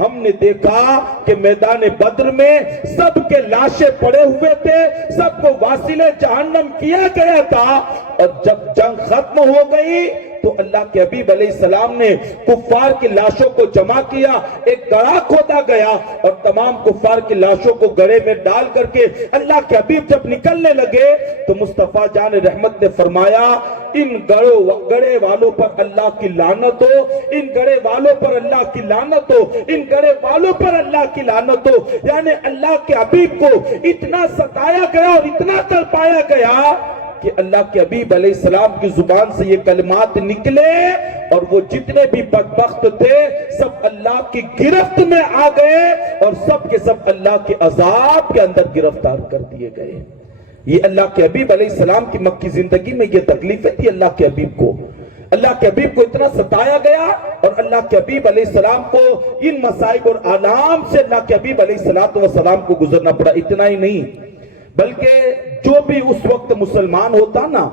ہم نے دیکھا کہ میدان بدر میں سب کے لاشیں پڑے ہوئے تھے، سب کو واصل جہنم کیا گیا تھا، اور جب جنگ ختم ہو گئی تو اللہ کے حبیب علیہ السلام نے کفار کی لاشوں کو جمع کیا، ایک گڑھا کھودا گیا اور تمام کفار کی لاشوں کو گڑھے میں ڈال کر کے اللہ کے حبیب جب نکلنے لگے تو مصطفیٰ جان رحمت نے فرمایا ان گڑھے والوں پر اللہ کی لعنت ہو، ان گڑھے والوں پر اللہ کی لعنت ہو، ان گڑھے والوں پر اللہ کی لعنت ہو۔ یعنی اللہ کے حبیب کو اتنا ستایا گیا اور اتنا تڑپایا گیا کہ اللہ کے حبیب علیہ السلام کی زبان سے یہ کلمات نکلے اور وہ جتنے بھی بدبخت تھے سب اللہ کی گرفت میں آ گئے اور سب کے سب اللہ کے عذاب کے اندر گرفتار کر دیے گئے۔ یہ اللہ کے حبیب علیہ السلام کی مکی زندگی میں یہ تکلیفیں تھی۔ اللہ کے حبیب کو اتنا ستایا گیا اور اللہ کے حبیب علیہ السلام کو ان مصائب اور آلام سے اللہ کے حبیب علیہ السلام کو گزرنا پڑا۔ اتنا ہی نہیں بلکہ جو بھی اس وقت مسلمان ہوتا نا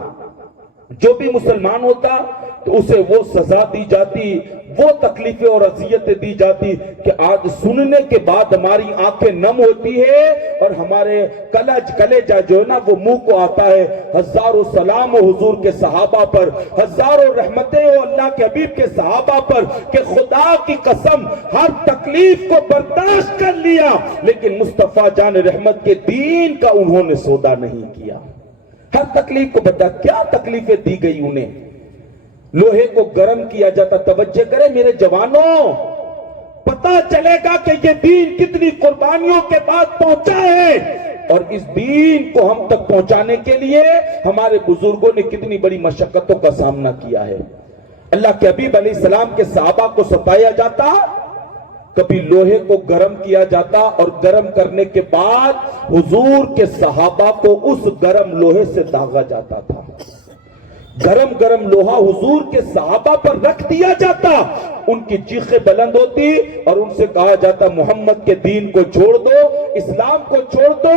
جو بھی مسلمان ہوتا تو اسے وہ سزا دی جاتی، وہ تکلیفیں اور اذیتیں دی جاتی کہ آج سننے کے بعد ہماری آنکھیں نم ہوتی ہے اور ہمارے کلیجہ جو ہے نا وہ منہ کو آتا ہے۔ ہزاروں سلام و حضور کے صحابہ پر، ہزاروں رحمتیں و اللہ کے حبیب کے صحابہ پر کہ خدا کی قسم ہر تکلیف کو برداشت کر لیا، لیکن مصطفیٰ جان رحمت کے دین کا انہوں نے سودا نہیں کیا۔ ہر تکلیف کو بتا، کیا تکلیفیں دی گئی انہیں؟ لوہے کو گرم کیا جاتا، توجہ کرے میرے جوانوں، پتہ چلے گا کہ یہ دین کتنی قربانیوں کے بعد پہنچا ہے، اور اس دین کو ہم تک پہنچانے کے لیے ہمارے بزرگوں نے کتنی بڑی مشقتوں کا سامنا کیا ہے۔ اللہ کے حبیب علیہ السلام کے صحابہ کو ستایا جاتا، کبھی لوہے کو گرم کیا جاتا، اور گرم کرنے کے بعد حضور کے صحابہ کو اس گرم لوہے سے داغا جاتا تھا۔ گرم گرم لوہا حضور کے صحابہ پر رکھ دیا جاتا، ان کی چیخیں بلند ہوتی اور ان سے کہا جاتا محمد کے دین کو چھوڑ دو، اسلام کو چھوڑ دو۔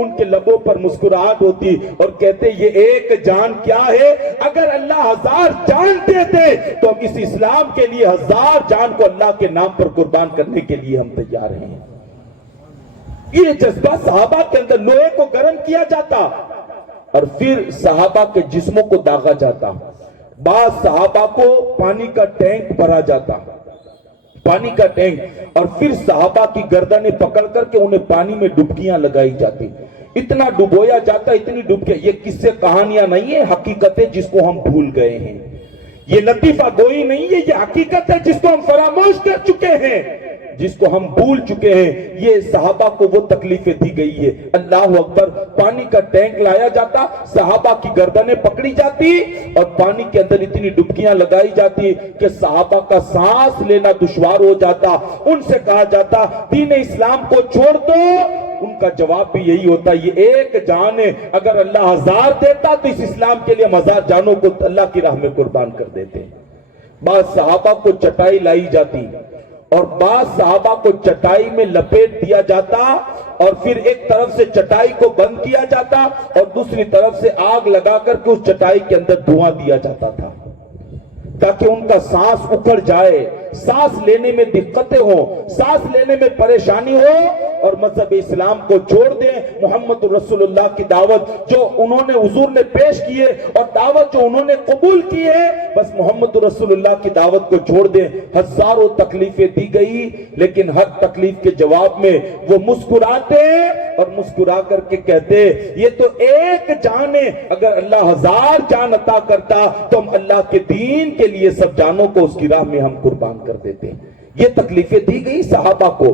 ان کے لبوں پر مسکراہٹ ہوتی اور کہتے یہ ایک جان کیا ہے، اگر اللہ 1000 جان دے دے تو ہم اس اسلام کے لیے 1000 جان کو اللہ کے نام پر قربان کرنے کے لیے ہم تیار ہیں۔ یہ جذبہ صحابہ کے اندر، لوہے کو گرم کیا جاتا اور پھر صحابہ کے جسموں کو داغا جاتا۔ بعض صحابہ کو پانی کا ٹینک بھرا جاتا، پانی کا ٹینک، اور پھر صحابہ کی گردنیں پکڑ کر کے انہیں پانی میں ڈبکیاں لگائی جاتی، اتنا ڈبویا جاتا، اتنی ڈبکیاں۔ یہ قصے کہانیاں نہیں ہیں، حقیقتیں جس کو ہم بھول گئے ہیں۔ یہ لطیفہ گوئی نہیں ہے، یہ حقیقت ہے جس کو ہم فراموش کر چکے ہیں، جس کو ہم بھول چکے ہیں۔ یہ صحابہ کو وہ تکلیفیں دی گئی ہے۔ اللہ اکبر، پانی کا ٹینک لایا جاتا، صحابہ کی گردنیں پکڑی جاتی اور پانی کے اندر اتنی ڈبکیاں لگائی جاتی کہ صحابہ کا سانس لینا دشوار ہو جاتا۔ ان سے کہا جاتا دین اسلام کو چھوڑ دو، ان کا جواب بھی یہی ہوتا یہ ایک جان ہے، اگر اللہ 1000 دیتا تو اس اسلام کے لیے ہم 1000 جانوں کو اللہ کی راہ میں قربان کر دیتے۔ بعض صحابہ کو چٹائی لائی جاتی اور بعض صحابہ کو چٹائی میں لپیٹ دیا جاتا، اور پھر ایک طرف سے چٹائی کو بند کیا جاتا اور دوسری طرف سے آگ لگا کر کے اس چٹائی کے اندر دھواں دیا جاتا تھا تاکہ ان کا سانس اکھڑ جائے، سانس لینے میں دقتیں ہوں، سانس لینے میں پریشانی ہو، اور مذہب اسلام کو چھوڑ دیں۔ محمد رسول اللہ کی دعوت جو انہوں نے حضور نے پیش کی ہے اور دعوت جو انہوں نے قبول کی ہے، بس محمد رسول اللہ کی دعوت کو چھوڑ دیں۔ ہزاروں تکلیفیں دی گئی، لیکن ہر تکلیف کے جواب میں وہ مسکراتے اور مسکرا کر کے کہتے یہ تو ایک جان ہے، اگر اللہ 1000 جان عطا کرتا تو ہم اللہ کے دین کے لیے سب جانوں کو اس کی راہ میں ہم قربان کر دیتے۔ یہ تکلیفیں دی گئی صحابہ کو،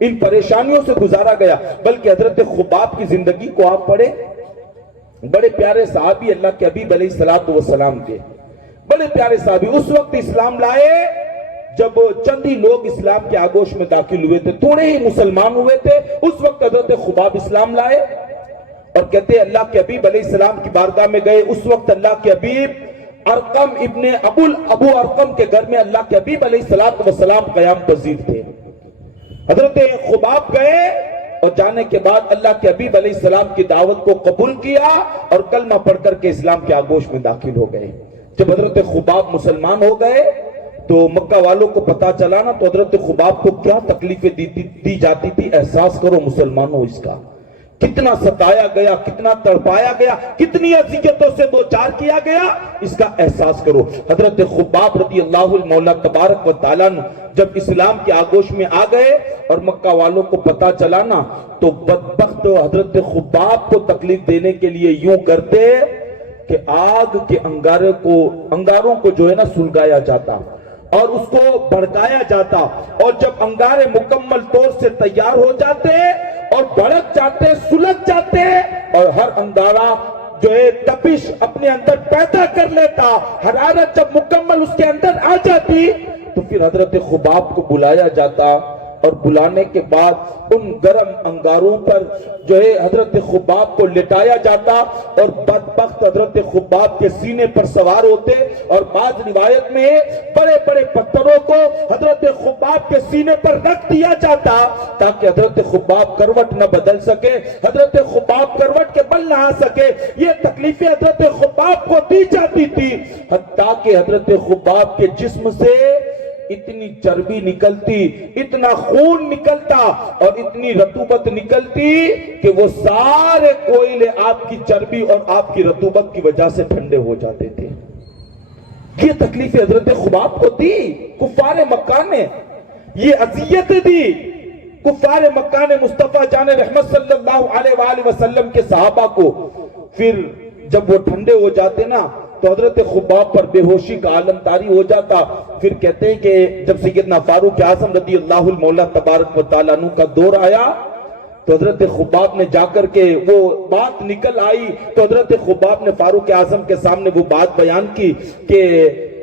ان پریشانیوں سے گزارا گیا۔ بلکہ حضرت خباب کی زندگی کو آپ پڑھیں، بڑے پیارے صحابی اللہ کے حبیب علیہ السلام کے، بڑے پیارے صحابی، اس وقت اسلام لائے جب چند ہی لوگ اسلام کے آگوش میں داخل ہوئے تھے، تھوڑے ہی مسلمان ہوئے تھے۔ اس وقت حضرت خباب اسلام لائے اور کہتے ہیں اللہ کے حبیب علیہ السلام کی بارگاہ میں گئے۔ اس وقت اللہ کے حبیب ارقم ابن ابو ارقم کے گھر میں اللہ کے حبیب علیہ السلام قیام پذیر تھے۔ حضرت خباب گئے اور جانے کے بعد اللہ کے حبیب علیہ السلام کی دعوت کو قبول کیا اور کلمہ پڑھ کر کے اسلام کے آگوش میں داخل ہو گئے۔ جب حضرت خباب مسلمان ہو گئے تو مکہ والوں کو پتا چلا نا، تو حضرت خباب کو کیا تکلیفیں دی جاتی تھی، احساس کرو مسلمانوں اس کا، کتنا ستایا گیا، کتنا تڑپایا گیا، کتنی اذیتوں سے دوچار کیا گیا، اس کا احساس کرو۔ حضرت خباب رضی اللہ مولا تبارک و تعالیٰ جب اسلام کے آگوش میں آ گئے اور مکہ والوں کو پتا چلا نا، تو بدبخت حضرت خباب کو تکلیف دینے کے لیے یوں کرتے کہ آگ کے انگاروں کو جو ہے نا سلگایا جاتا اور اس کو بھڑکایا جاتا، اور جب انگارے مکمل طور سے تیار ہو جاتے اور بھڑک جاتے، سلگ جاتے، اور ہر انگارہ جو ہے تپش اپنے اندر پیدا کر لیتا، حرارت جب مکمل اس کے اندر آ جاتی تو پھر حضرت خباب کو بلایا جاتا اور بلانے کے بعد ان گرم انگاروں پر جو ہے حضرت خباب کو لٹایا جاتا اور بدبخت حضرت خباب کے سینے پر سوار ہوتے، اور بعض روایت میں بڑے بڑے پتھروں کو حضرت خباب کے سینے پر رکھ دیا جاتا تاکہ حضرت خباب کروٹ نہ بدل سکے، حضرت خباب کروٹ کے بل نہ آ سکے۔ یہ تکلیفیں حضرت خباب کو دی جاتی تھی، حتیٰ کہ حضرت خباب کے جسم سے اتنی چربی نکلتی، اتنا خون نکلتا اور اتنی رطوبت نکلتی کہ وہ سارے کوئلے آپ کی چربی اور آپ کی رطوبت کی وجہ سے ٹھنڈے ہو جاتے تھے۔ یہ تکلیف حضرت خباب کو دی کفار مکہ نے، یہ اذیت دی کفار مکہ نے مصطفیٰ جان رحمت صلی اللہ علیہ وآلہ وسلم کے صحابہ کو۔ پھر جب وہ ٹھنڈے ہو جاتے نا تو حضرت خباب پر بے ہوشی کا عالم طاری ہو جاتا۔ پھر کہتے ہیں کہ جب سیدنا فاروق اعظم رضی اللہ المولا تبارک و تعالیٰ عنہ کا دور آیا تو حضرت خباب نے جا کر کے وہ بات نکل آئی تو حضرت خباب نے فاروق اعظم کے سامنے وہ بات بیان کی کہ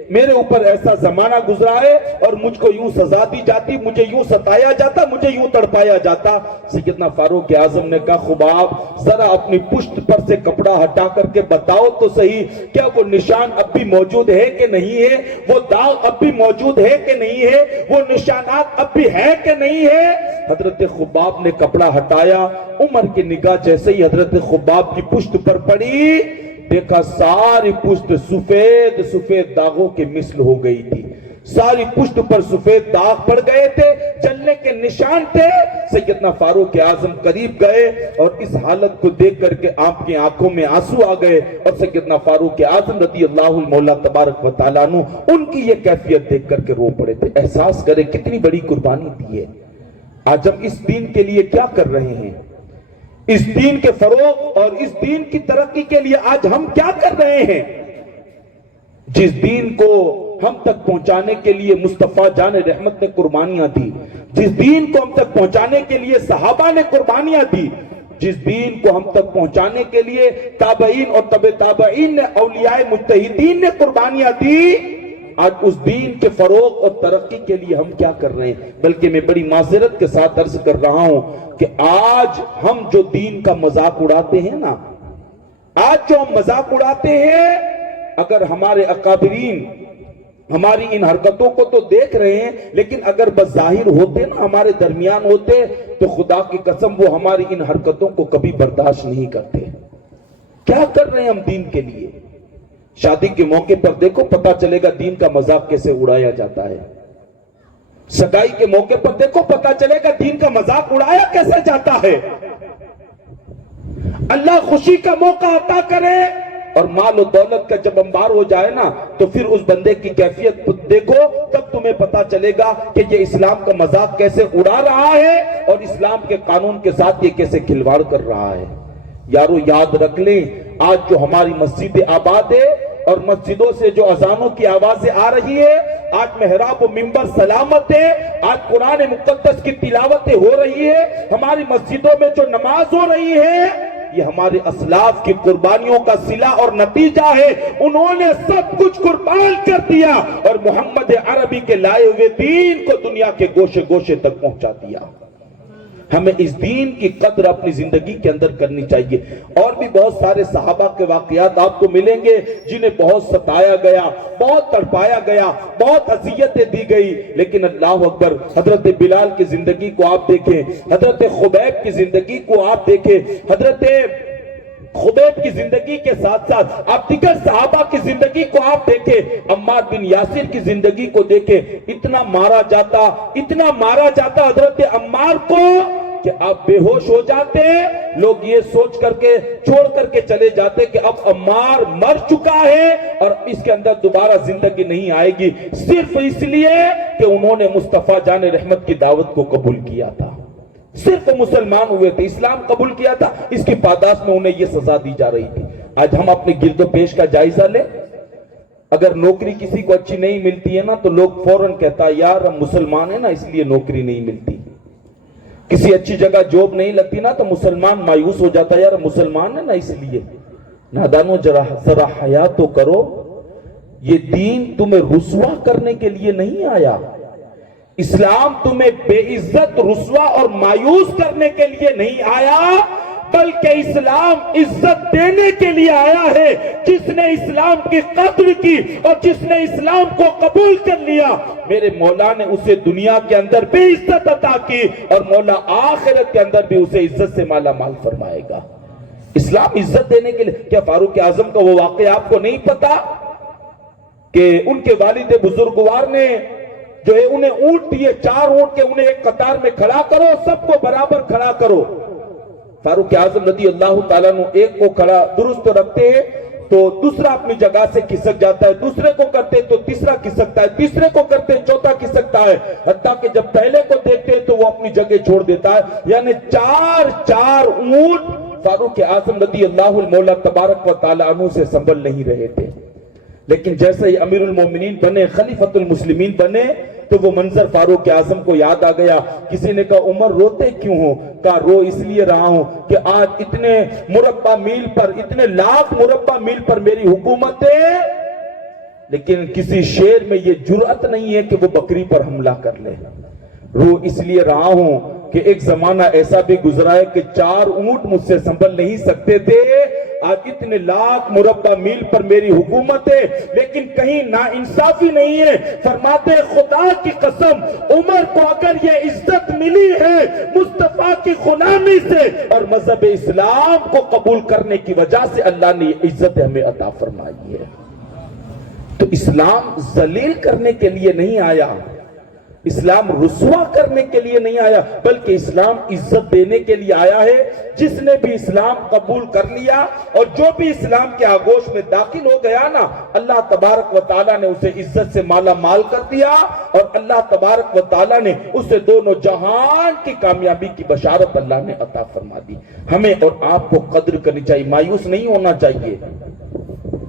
میرے اوپر ایسا زمانہ گزرا ہے اور مجھ کو یوں سزا دی جاتی، مجھے یوں ستایا جاتا، مجھے یوں تڑپایا جاتا۔ سیدنا فاروق اعظم نے کہا خباب ذرا اپنی پشت پر سے کپڑا ہٹا کر کے بتاؤ تو صحیح، کیا وہ نشان اب بھی موجود ہے کہ نہیں ہے، وہ داغ اب بھی موجود ہے کہ نہیں ہے، وہ نشانات اب بھی ہے کہ نہیں ہے۔ حضرت خباب نے کپڑا ہٹایا، عمر کی نگاہ جیسے ہی حضرت خباب کی پشت پر پڑی دیکھا ساری پشت سفید سفید داغوں کے مثل ہو گئی تھی، ساری پشت پر سفید داغ پڑ گئے تھے، جلنے کے نشان تھے۔ سیدنا فاروق اعظم قریب گئے اور اس حالت کو دیکھ کر کے آپ کی آنکھوں میں آنسو آ گئے اور سیدنا فاروق اعظم رضی اللہ المولا تبارک و تعالیٰ عنہ ان کی یہ کیفیت دیکھ کر کے رو پڑے تھے۔ احساس کرے کتنی بڑی قربانی دی ہے۔ آج ہم اس دین کے لیے کیا کر رہے ہیں، اس دین کے فروغ اور اس دین کی ترقی کے لیے آج ہم کیا کر رہے ہیں؟ جس دین کو ہم تک پہنچانے کے لیے مصطفیٰ جان رحمت نے قربانیاں دی، جس دین کو ہم تک پہنچانے کے لیے صحابہ نے قربانیاں دی، جس دین کو ہم تک پہنچانے کے لیے تابعین اور تبع تابعین نے، اولیاء مجتہدین نے قربانیاں دی، آج اس دین کے فروغ اور ترقی کے لیے ہم کیا کر رہے ہیں؟ بلکہ میں بڑی معذرت کے ساتھ عرض کر رہا ہوں کہ آج ہم جو دین کا مذاق اڑاتے ہیں نا، آج جو ہم مذاق اڑاتے ہیں، اگر ہمارے اکابرین ہماری ان حرکتوں کو تو دیکھ رہے ہیں لیکن اگر بظاہر ہوتے نا، ہمارے درمیان ہوتے تو خدا کی قسم وہ ہماری ان حرکتوں کو کبھی برداشت نہیں کرتے۔ کیا کر رہے ہیں ہم دین کے لیے؟ شادی کے موقع پر دیکھو پتہ چلے گا دین کا مذاق کیسے اڑایا جاتا ہے، سگائی کے موقع پر دیکھو پتہ چلے گا دین کا مذاق اڑایا کیسے جاتا ہے۔ اللہ خوشی کا موقع عطا کرے اور مال و دولت کا جب انبار ہو جائے نا تو پھر اس بندے کی کیفیت دیکھو، تب تمہیں پتا چلے گا کہ یہ اسلام کا مذاق کیسے اڑا رہا ہے اور اسلام کے قانون کے ساتھ یہ کیسے کھلواڑ کر رہا ہے۔ یارو یاد رکھ لیں، آج جو ہماری مسجد آباد ہے اور مسجدوں سے جو اذانوں کی آوازیں آ رہی ہے، آج محراب و منبر سلامت ہے، آج قرآن مقدس کی تلاوتیں ہو رہی ہے، ہماری مسجدوں میں جو نماز ہو رہی ہے، یہ ہمارے اسلاف کی قربانیوں کا صلہ اور نتیجہ ہے۔ انہوں نے سب کچھ قربان کر دیا اور محمد عربی کے لائے ہوئے دین کو دنیا کے گوشے گوشے تک پہنچا دیا۔ ہمیں اس دین کی قدر اپنی زندگی کے اندر کرنی چاہیے۔ اور بھی بہت سارے صحابہ کے واقعات آپ کو ملیں گے جنہیں بہت ستایا گیا، بہت تڑپایا گیا، بہت اذیتیں دی گئی، لیکن اللہ اکبر، حضرت بلال کی زندگی کو آپ دیکھیں، حضرت خبیب کی زندگی کو آپ دیکھیں، حضرت خبیب کی زندگی کے ساتھ ساتھ آپ دیگر صحابہ کی زندگی کو آپ دیکھیں، عمار بن یاسر کی زندگی کو دیکھیں، اتنا مارا جاتا حضرت عمار کو کہ آپ بے ہوش ہو جاتے، لوگ یہ سوچ کر کے چھوڑ کر کے چلے جاتے کہ اب عمار مر چکا ہے اور اس کے اندر دوبارہ زندگی نہیں آئے گی، صرف اس لیے کہ انہوں نے مصطفیٰ جان رحمت کی دعوت کو قبول کیا تھا، صرف مسلمان ہوئے تھے، اسلام قبول کیا تھا، اس کی پاداش میں انہیں یہ سزا دی جا رہی تھی۔ آج ہم اپنے گرد و پیش کا جائزہ لیں، اگر نوکری کسی کو اچھی نہیں ملتی ہے نا تو لوگ فوراً کہتا ہے یار ہم مسلمان ہیں نا اس لیے نوکری نہیں ملتی، کسی اچھی جگہ جاب نہیں لگتی نا تو مسلمان مایوس ہو جاتا ہے یار مسلمان ہے نا اس لیے۔ نادانو ذرا حیا تو کرو، یہ دین تمہیں رسوا کرنے کے لیے نہیں آیا، اسلام تمہیں بے عزت، رسوا اور مایوس کرنے کے لیے نہیں آیا، بلکہ اسلام عزت دینے کے لیے آیا ہے۔ جس نے اسلام کی قدر کی اور جس نے اسلام کو قبول کر لیا، میرے مولا نے اسے دنیا کے اندر بھی عزت عطا کی اور مولا آخرت کے اندر بھی اسے عزت سے مالا مال فرمائے گا۔ اسلام عزت دینے کے لیے، کیا فاروق اعظم کا وہ واقعہ آپ کو نہیں پتا کہ ان کے والد بزرگوار نے جو ہے انہیں اونٹ دیے، 4 اونٹ کے، انہیں ایک قطار میں کھڑا کرو، سب کو برابر کھڑا کرو۔ فاروق اعظم رضی اللہ تعالیٰ عنہ ایک کو کھڑا درست رکھتے ہیں تو دوسرا اپنی جگہ سے کھسک جاتا ہے، دوسرے کو کرتے تو تیسرا کھسکتا ہے، تیسرے کو کرتے چوتھا کھسکتا ہے، حتیٰ کہ جب پہلے کو دیکھتے ہیں تو وہ اپنی جگہ چھوڑ دیتا ہے۔ یعنی 4 اونٹ فاروق اعظم رضی اللہ المولا تبارک و تعالیٰ عنہ سے سنبھل نہیں رہے تھے، لیکن جیسے ہی امیر المومنین بنے، خلیفۃ المسلمین بنے، تو وہ منظر فاروق اعظم کو یاد آ گیا۔ کسی نے کہا عمر روتے کیوں ہو؟ کہا رو اس لیے رہا ہوں کہ آج اتنے مربع میل پر، اتنے لاکھ مربع میل پر میری حکومت ہے، لیکن کسی شیر میں یہ جرأت نہیں ہے کہ وہ بکری پر حملہ کر لے۔ رو اس لیے رہا ہوں کہ ایک زمانہ ایسا بھی گزرا ہے کہ 4 اونٹ مجھ سے سنبھل نہیں سکتے تھے، آج اتنے لاکھ مربع میل پر میری حکومت ہے، لیکن کہیں ناانصافی نہیں ہے۔ فرماتے خدا کی قسم، عمر کو اگر یہ عزت ملی ہے مصطفیٰ کی غلامی سے اور مذہب اسلام کو قبول کرنے کی وجہ سے، اللہ نے یہ عزت ہمیں عطا فرمائی ہے۔ تو اسلام ذلیل کرنے کے لیے نہیں آیا، اسلام رسوا کرنے کے لیے نہیں آیا، بلکہ اسلام عزت دینے کے لیے آیا ہے۔ جس نے بھی اسلام قبول کر لیا اور جو بھی اسلام کے آغوش میں داخل ہو گیا نا، اللہ تبارک و تعالیٰ نے اسے عزت سے مالا مال کر دیا اور اللہ تبارک و تعالیٰ نے اسے دونوں جہان کی کامیابی کی بشارت اللہ نے عطا فرما دی۔ ہمیں اور آپ کو قدر کرنی چاہیے، مایوس نہیں ہونا چاہیے۔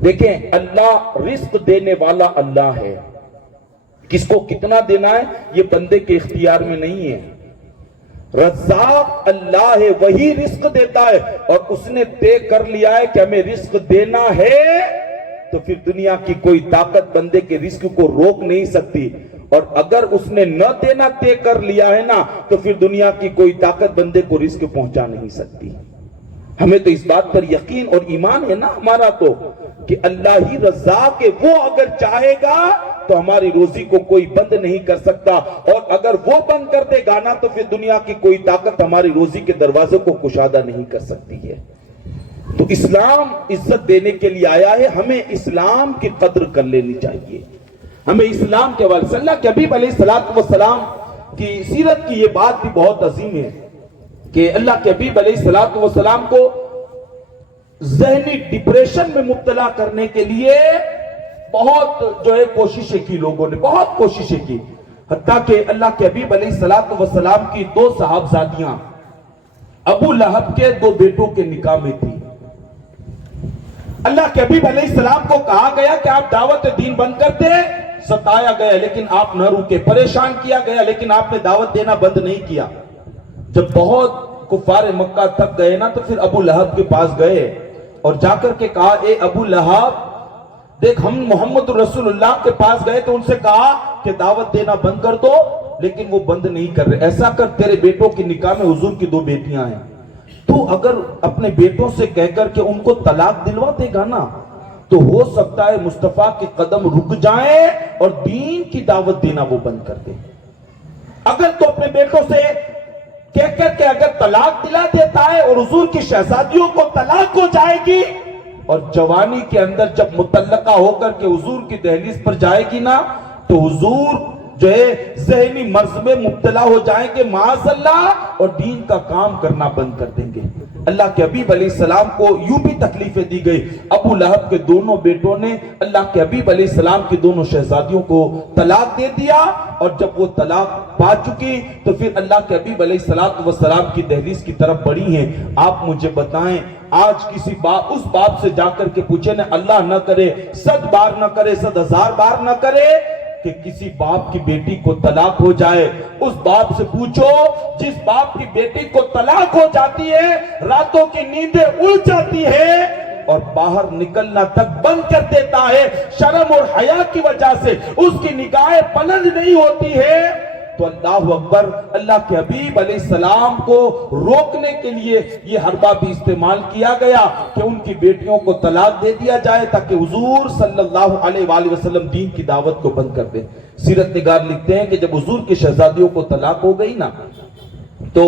دیکھیں، اللہ رزق دینے والا اللہ ہے، کس کو کتنا دینا ہے یہ بندے کے اختیار میں نہیں ہے۔ رزاق اللہ ہے، وہی رزق دیتا ہے، اور اس نے طے کر لیا ہے کہ ہمیں رزق دینا ہے، تو پھر دنیا کی کوئی طاقت بندے کے رزق کو روک نہیں سکتی، اور اگر اس نے نہ دینا طے کر لیا ہے نا، تو پھر دنیا کی کوئی طاقت بندے کو رزق پہنچا نہیں سکتی۔ ہمیں تو اس بات پر یقین اور ایمان ہے نا ہمارا تو کہ اللہ ہی رزاق ہے، وہ اگر چاہے گا تو ہماری روزی کو کوئی بند نہیں کر سکتا، اور اگر وہ بند کر دے گا نا تو پھر دنیا کی کوئی طاقت ہماری روزی کے دروازے کو کشادہ نہیں کر سکتی ہے۔ تو اسلام عزت دینے کے لیے آیا ہے، ہمیں اسلام کی قدر کر لینی چاہیے۔ ہمیں اسلام کے حوالے سے اللہ کے حبیب علیہ الصلوۃ والسلام کی سیرت کی یہ بات بھی بہت عظیم ہے کہ اللہ کے حبیب علیہ الصلوۃ والسلام کو ذہنی ڈپریشن میں مبتلا کرنے کے لیے بہت جو ہے کوششیں کی، لوگوں نے بہت کوششیں کی، حتیٰ کہ اللہ کے حبیب علیہ الصلوۃ والسلام کی 2 صحابزادیاں ابو لہب کے 2 بیٹوں کے نکاح میں تھی۔ اللہ کے حبیب علیہ السلام کو کہا گیا کہ آپ دعوت دین بند کر دیں، ستایا گیا لیکن آپ نہ رکے، پریشان کیا گیا لیکن آپ نے دعوت دینا بند نہیں کیا۔ جب بہت کفار مکہ تک گئے نا تو پھر ابو لہب کے پاس گئے اور جا کر کے کہا، اے ابو لہب دیکھ، ہم محمد رسول اللہ کے پاس گئے تو ان سے کہا کہ دعوت دینا بند کر دو، لیکن وہ بند نہیں کر رہے۔ ایسا کر، تیرے بیٹوں کی نکاح میں حضور کی 2 بیٹیاں ہیں، تو اگر اپنے بیٹوں سے کہہ کر کے ان کو طلاق دلوا دے گا نا تو ہو سکتا ہے مصطفیٰ کے قدم رک جائیں اور دین کی دعوت دینا وہ بند کر دے۔ اگر تو اپنے بیٹوں سے کہہ کر کے اگر طلاق دلا دیتا ہے اور حضور کی شہزادیوں کو طلاق ہو جائے گی، اور جوانی کے اندر جب متعلقہ ہو کر کے حضور کی دہلیز پر جائے گی نا تو حضور جو ہے ذہنی مرض میں مبتلا ہو جائیں گے معاذ اللہ، اور دین کا کام کرنا بند کر دیں گے۔ اللہ کے حبیب علیہ السلام کو یوں بھی تکلیفیں دی گئی۔ ابو لہب کے دونوں بیٹوں نے اللہ کے حبیب علیہ السلام کی دونوں شہزادیوں کو طلاق دے دیا، اور جب وہ طلاق پا چکی تو پھر اللہ کے حبیب علیہ السلام کی دہلیز کی طرف بڑھی ہیں۔ آپ مجھے بتائیں، آج کسی باپ اس باپ سے جا کر کے پوچھے نا، اللہ نہ کرے 100 بار نہ کرے 100,000 بار نہ کرے کہ کسی باپ کی بیٹی کو طلاق ہو جائے، اس باپ سے پوچھو جس باپ کی بیٹی کو طلاق ہو جاتی ہے، راتوں کی نیندیں اڑ جاتی ہے اور باہر نکلنا تک بند کر دیتا ہے، شرم اور حیا کی وجہ سے اس کی نگاہیں بلند نہیں ہوتی ہے، تو اللہ اکبر، اللہ کے حبیب علیہ السلام کو روکنے کے لیے یہ حربہ بھی استعمال کیا گیا کہ ان کی بیٹیوں کو طلاق دے دیا جائے تاکہ حضور صلی اللہ علیہ وآلہ وسلم دین کی دعوت کو بند کر دیں۔ سیرت نگار لکھتے ہیں کہ جب حضور کی شہزادیوں کو طلاق ہو گئی نا تو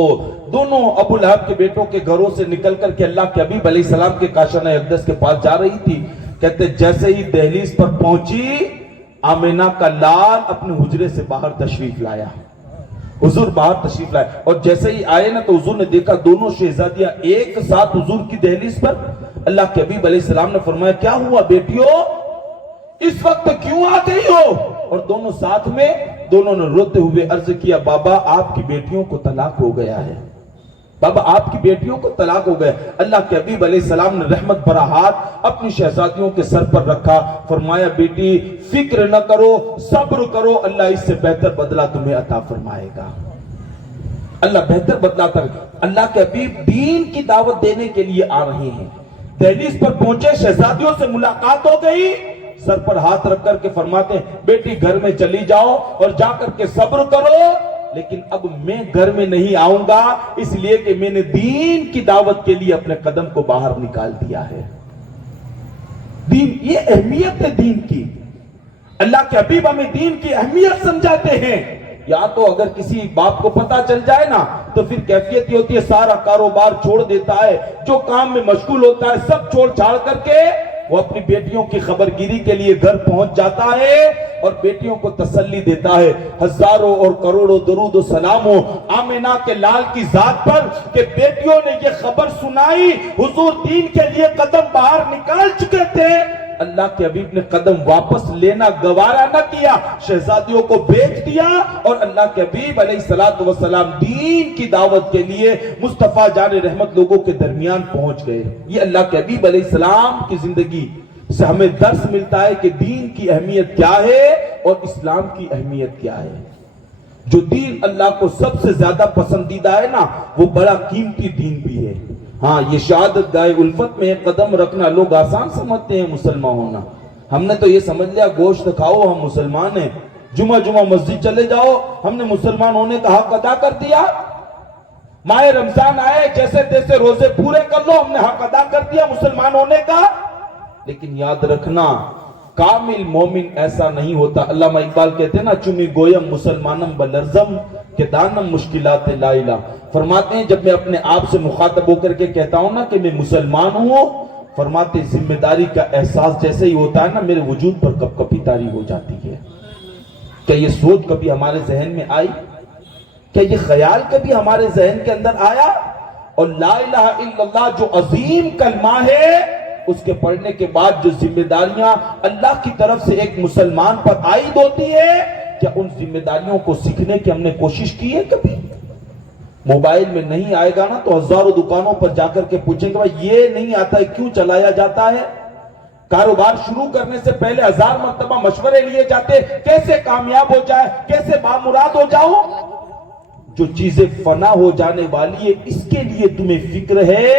دونوں ابو لہب کے بیٹوں کے گھروں سے نکل کر کے اللہ کے حبیب علیہ السلام کے کاشانہ اقدس کے پاس جا رہی تھی۔ کہتے جیسے ہی دہلیز پر پہنچی، آمینہ کا لال اپنے حجرے سے باہر تشریف لایا، حضور باہر تشریف لائے، اور جیسے ہی آئے نا تو حضور نے دیکھا دونوں شہزادیاں ایک ساتھ حضور کی دہلیز پر۔ اللہ کے حبیب علیہ السلام نے فرمایا کیا ہوا بیٹیوں، اس وقت کیوں آ گئی ہو؟ اور دونوں ساتھ میں، دونوں نے روتے ہوئے عرض کیا بابا آپ کی بیٹیوں کو طلاق ہو گیا ہے، بابا آپ کی بیٹیوں کو طلاق ہو گیا۔ اللہ کے حبیب علیہ السلام نے رحمت بھرا ہاتھ اپنی شہزادیوں کے سر پر رکھا، فرمایا بیٹی فکر نہ کرو، صبر کرو، اللہ اس سے بہتر بدلہ تمہیں عطا فرمائے گا، اللہ بہتر بدلہ تک۔ اللہ کے حبیب دین کی دعوت دینے کے لیے آ رہے ہیں، دہلیز پر پہنچے، شہزادیوں سے ملاقات ہو گئی، سر پر ہاتھ رکھ کر کے فرماتے ہیں بیٹی گھر میں چلی جاؤ اور جا کر کے صبر کرو، لیکن اب میں گھر میں نہیں آؤں گا اس لیے کہ میں نے دین کی دعوت کے لیے اپنے قدم کو باہر نکال دیا ہے۔ دین، یہ اہمیت ہے دین کی۔ اللہ کے حبیب ہمیں دین کی اہمیت سمجھاتے ہیں۔ یا تو اگر کسی باپ کو پتا چل جائے نا تو پھر کیفیت یہ ہوتی ہے سارا کاروبار چھوڑ دیتا ہے، جو کام میں مشغول ہوتا ہے سب چھوڑ چھاڑ کر کے وہ اپنی بیٹیوں کی خبرگیری کے لیے گھر پہنچ جاتا ہے اور بیٹیوں کو تسلی دیتا ہے۔ ہزاروں اور کروڑوں درود و سلام ہو آمینہ کے لال کی ذات پر کہ بیٹیوں نے یہ خبر سنائی، حضور دین کے لیے قدم باہر نکال چکے تھے۔ اللہ کے حبیب نے قدم واپس لینا گوارا نہ کیا، شہزادیوں کو بھیج دیا اور اللہ کے حبیب علیہ السلام دین کی دعوت کے لیے مصطفیٰ جان رحمت لوگوں کے درمیان پہنچ گئے۔ یہ اللہ کے حبیب علیہ السلام کی زندگی سے ہمیں درس ملتا ہے کہ دین کی اہمیت کیا ہے اور اسلام کی اہمیت کیا ہے۔ جو دین اللہ کو سب سے زیادہ پسندیدہ ہے نا وہ بڑا قیمتی دین بھی ہے۔ ہاں یہ شہادت گاہ الفت میں قدم رکھنا لوگ آسان سمجھتے ہیں مسلمان ہونا، ہم نے تو یہ سمجھ لیا گوشت کھاؤ ہم مسلمان ہیں، جمعہ مسجد چلے جاؤ ہم نے مسلمان ہونے کا حق ادا کر دیا، ماہ رمضان آئے جیسے تیسے روزے پورے کر لو ہم نے حق ادا کر دیا مسلمان ہونے کا۔ لیکن یاد رکھنا کامل مومن ایسا نہیں ہوتا۔ علامہ اقبال کہتے ہیں نا چمی گویم مسلمانم بلرزم کہ دانم مشکلات لا الہ، فرماتے ہیں جب میں اپنے آپ سے مخاطب ہو کر کے کہتا ہوں نا کہ میں مسلمان ہوں، فرماتے ہیں ذمہ داری کا احساس جیسے ہی ہوتا ہے نا میرے وجود پر کپ کپی طاری ہو جاتی ہے۔ کیا یہ سوچ کبھی ہمارے ذہن میں آئی؟ کیا یہ خیال کبھی ہمارے ذہن کے اندر آیا؟ اور لا الہ الا اللہ جو عظیم کلمہ ہے اس کے پڑھنے کے بعد جو ذمہ داریاں اللہ کی طرف سے ایک مسلمان پر عائد ہوتی ہے، کیا ان ذمہ داریوں کو سیکھنے کی ہم نے کوشش کی ہے کبھی؟ موبائل میں نہیں آئے گا نا تو ہزاروں دکانوں پر جا کر کے پوچھیں کہ بھائی یہ نہیں آتا ہے کیوں چلایا جاتا ہے؟ کاروبار شروع کرنے سے پہلے 1000 مرتبہ مشورے لیے جاتے کیسے کامیاب ہو جائے، کیسے بامراد ہو جاؤ۔ جو چیزیں فنا ہو جانے والی ہے اس کے لیے تمہیں فکر ہے،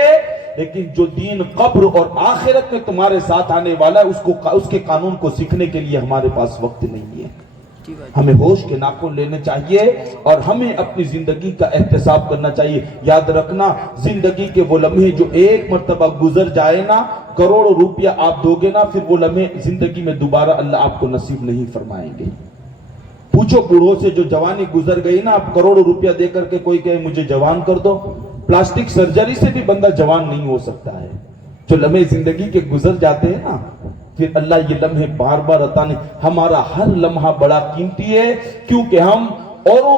لیکن جو دین قبر اور آخرت میں تمہارے ساتھ آنے والا ہے اس کے قانون کو سیکھنے کے لیے ہمارے پاس وقت نہیں ہے۔ ہمیں ہوش کے ناخن لینے چاہیے اور ہمیں اپنی زندگی کا احتساب کرنا چاہیے۔ یاد رکھنا زندگی کے وہ لمحے جو ایک مرتبہ گزر جائے نا، کروڑوں روپیہ آپ دو گے نا، پھر وہ لمحے زندگی میں دوبارہ اللہ آپ کو نصیب نہیں فرمائیں گے۔ پوچھو بوڑھوں سے جو جوانی گزر گئی نا، اب کروڑوں روپیہ دے کر کے کوئی کہے مجھے جوان کر دو، پلاسٹک سرجری سے بھی بندہ جوان نہیں ہو سکتا ہے۔ جو لمحے زندگی کے گزر جاتے ہیں نا پھر اللہ یہ لمحے بار بار عطا نہیں۔ ہمارا ہر لمحہ بڑا قیمتی ہے کیونکہ ہم اوروں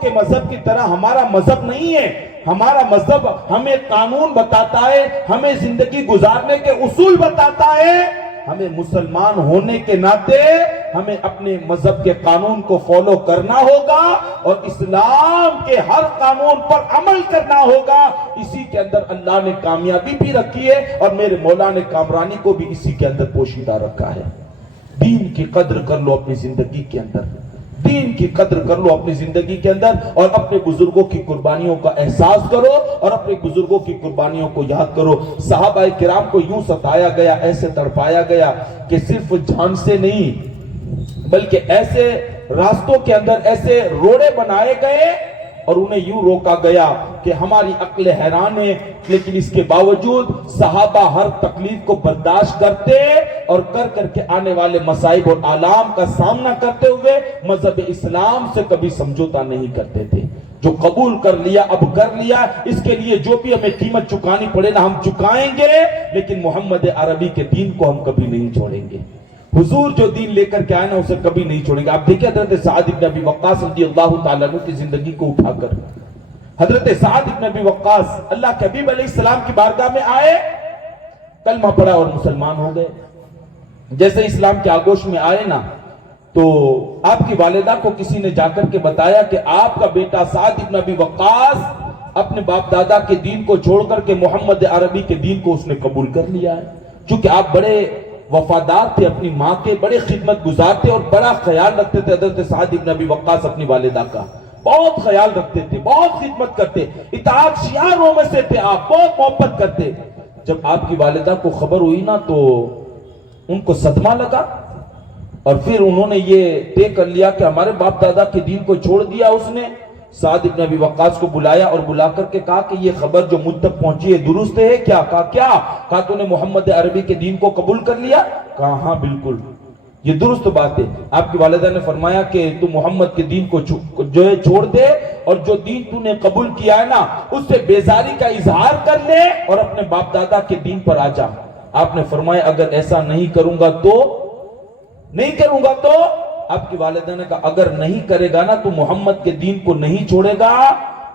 کے مذہب کی طرح ہمارا مذہب نہیں ہے۔ ہمارا مذہب ہمیں قانون بتاتا ہے، ہمیں زندگی گزارنے کے اصول بتاتا ہے۔ ہمیں مسلمان ہونے کے ناطے ہمیں اپنے مذہب کے قانون کو فالو کرنا ہوگا اور اسلام کے ہر قانون پر عمل کرنا ہوگا۔ اسی کے اندر اللہ نے کامیابی بھی رکھی ہے اور میرے مولا نے کامرانی کو بھی اسی کے اندر پوشیدہ رکھا ہے۔ دین کی قدر کر لو اپنی زندگی کے اندر، دین کی قدر کر لو اپنی زندگی کے اندر اور اپنے بزرگوں کی قربانیوں کا احساس کرو اور اپنے بزرگوں کی قربانیوں کو یاد کرو۔ صحابہ کرام کو یوں ستایا گیا، ایسے تڑپایا گیا کہ صرف جان سے نہیں بلکہ ایسے راستوں کے اندر ایسے روڑے بنائے گئے اور انہیں یوں روکا گیا کہ ہماری عقل حیران ہے، لیکن اس کے باوجود صحابہ ہر تکلیف کو برداشت کرتے اور کر کے آنے والے مصائب اور آلام کا سامنا کرتے ہوئے مذہب اسلام سے کبھی سمجھوتا نہیں کرتے تھے۔ جو قبول کر لیا اب کر لیا، اس کے لیے جو بھی ہمیں قیمت چکانی پڑے نا ہم چکائیں گے، لیکن محمد عربی کے دین کو ہم کبھی نہیں چھوڑیں گے۔ حضور جو دین لے کر کے آئے نا اسے کبھی نہیں چھوڑیں گے۔ آپ دیکھیں حضرت سعد بن ابی وقاص رضی اللہ تعالیٰ عنہ کی زندگی کو اٹھا کر، حضرت سعد بن ابی وقاص اللہ کے حبیب علیہ السلام کی بارگاہ میں آئے، کلمہ پڑھا اور مسلمان ہو گئے۔ جیسے اسلام کے آگوش میں آئے نا تو آپ کی والدہ کو کسی نے جا کر کے بتایا کہ آپ کا بیٹا سعد بن ابی وقاص اپنے باپ دادا کے دین کو چھوڑ کر کے محمد عربی کے دین کو اس نے قبول کر لیا ہے۔ چونکہ آپ بڑے وفادار تھے اپنی ماں کے، بڑے خدمت گزار تھے اور بڑا خیال رکھتے تھے حضرت سعد بن ابی وقاص اپنی والدہ کا، بہت خیال رکھتے تھے، بہت خدمت کرتے، اطاعت شعاروں میں سے تھے، آپ بہت محبت کرتے۔ جب آپ کی والدہ کو خبر ہوئی نا تو ان کو صدمہ لگا اور پھر انہوں نے یہ طے کر لیا کہ ہمارے باپ دادا کے دین کو چھوڑ دیا اس نے۔ سعد بن ابی وقاص کو بلایا اور بلا کر کے کہا کہ یہ خبر جو مجھ تک پہنچی ہے درست ہے کیا؟ کہا تو نے محمد عربی کے دین کو قبول کر لیا؟ کہا ہاں بالکل یہ درست بات ہے۔ آپ کی والدہ نے فرمایا کہ تو محمد کے دین کو جو ہے چھوڑ دے اور جو دین تو نے قبول کیا ہے نا اس سے بیزاری کا اظہار کر لے اور اپنے باپ دادا کے دین پر آ جا۔ آپ نے فرمایا اگر ایسا نہیں کروں گا تو آپ کی والدہ نے کہا اگر نہیں کرے گا نا تو محمد کے دین کو نہیں چھوڑے گا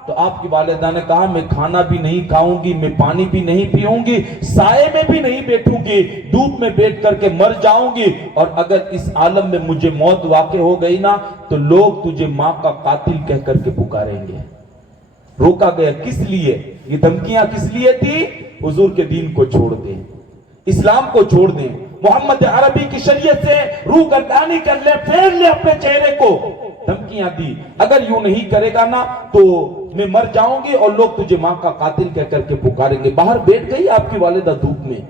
تو آپ کی والدہ نے کہا میں کھانا بھی نہیں کھاؤں گی، میں پانی بھی نہیں پیوں گی، سائے میں بھی نہیں بیٹھوں گی، دھوپ میں بیٹھ کر کے مر جاؤں گی، اور اگر اس عالم میں مجھے موت واقع ہو گئی نا تو لوگ تجھے ماں کا قاتل کہہ کر کے پکاریں گے۔ روکا گیا کس لیے؟ یہ دھمکیاں کس لیے تھی؟ حضور کے دین کو چھوڑ دیں، اسلام کو چھوڑ دیں، محمد عربی کی شریعت سے روگردانی کر لے، پھیر لے اپنے چہرے کو، دھمکیاں دی اگر یوں نہیں کرے گا نا تو میں مر جاؤں گی اور لوگ تجھے ماں کا قاتل کہہ کر کے پکاریں گے۔ باہر بیٹھ گئی آپ کی والدہ دھوپ میں،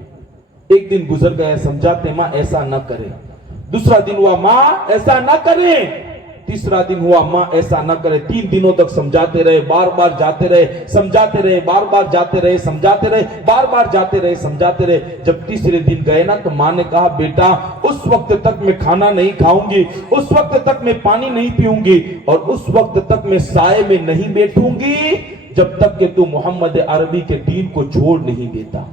ایک دن گزر گیا سمجھاتے ماں ایسا نہ کرے، دوسرا دن ہوا ماں ایسا نہ کرے، تیسرا دن ہوا ماں ایسا نہ کرے، 3 دنوں تک سمجھاتے رہے، بار بار جاتے رہے، سمجھاتے رہے، بار بار جاتے رہے، سمجھاتے رہے، بار بار جاتے رہے، سمجھاتے رہے۔ جب تیسرے دن گئے نا تو ماں نے کہا بیٹا اس وقت تک میں کھانا نہیں کھاؤں گی، اس وقت تک میں پانی نہیں پیوں گی، اور اس وقت تک میں سائے میں نہیں بیٹھوں گی جب تک کہ تو محمد عربی کے دین کو چھوڑ نہیں دیتا۔